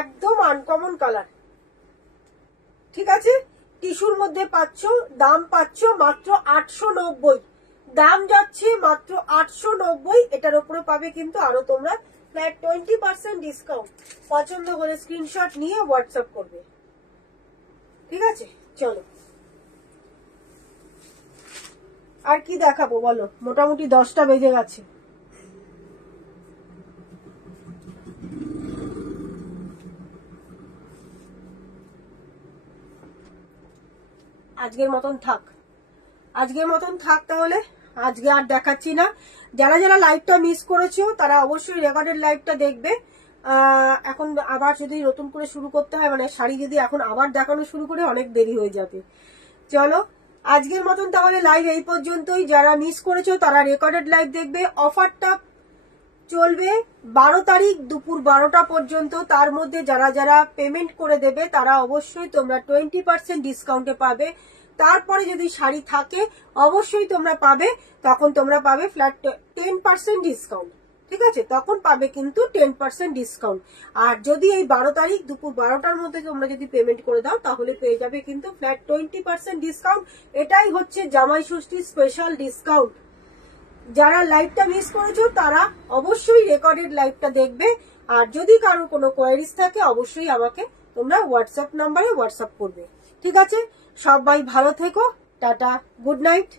একদম আনকমন কালার। ঠিক আছে, টিস্যুর মধ্যে পাচ্ছ, দাম পাচ্ছ মাত্র 890, দাম যাচ্ছে মাত্র 890। এটার উপরে পাবে কিন্তু আরো তোমরা ফ্ল্যাট 20% ডিসকাউন্ট। পছন্দ করে স্ক্রিনশট নিয়ে হোয়াটসঅ্যাপ করবে। ঠিক আছে, চলো আর কি দেখাবো বলো, মোটামুটি 10টা বেজে গেছে। আজকের মতন থাক, আজকের মতন থাক তাহলে, আজকে আর দেখাচ্ছি না। যারা যারা লাইভটা মিস করেছো তারা অবশ্যই রেকর্ডেড লাইভটা দেখবে। এখন আবার যদি নতুন করে শুরু করতে হয়, মানে শাড়ি যদি এখন আবার দেখানো শুরু করে অনেক দেরি হয়ে যাবে। চলো আজকের মতন তাহলে লাইভ এই পর্যন্তই। যারা মিস করেছো তারা রেকর্ডেড লাইভ দেখবে। অফারটা চলবে 12 তারিখ দুপুর 12টা পর্যন্ত। তার মধ্যে যারা যারা পেমেন্ট করে দেবে তারা অবশ্যই তোমরা 20% ডিসকাউন্টে পাবে। তারপরে যদি শাড়ি থাকে অবশ্যই তোমরা পাবে, তখন তোমরা পাবে ফ্ল্যাট 10% ডিসকাউন্ট। ঠিক আছে, তখন পাবে কিন্তু 10% ডিসকাউন্ট। আর যদি এই 12 তারিখ দুপুর 12টার মধ্যে তোমরা যদি পেমেন্ট করে দাও তাহলে পেয়ে যাবে কিন্তু ফ্ল্যাট 20% ডিসকাউন্ট। এটাই হচ্ছে জামাই ষষ্ঠী স্পেশাল ডিসকাউন্ট। যারা লাইভটা মিস করেছো তারা অবশ্যই রেকর্ডেড লাইভটা দেখবে। আর যদি কারোর কোনো কোয়ারিজ থাকে অবশ্যই আমাকে তোমরা হোয়াটসঅ্যাপ নাম্বারে হোয়াটসঅ্যাপ করবে। ঠিক আছে, সবাই ভালো থেকো, টাটা, গুড নাইট।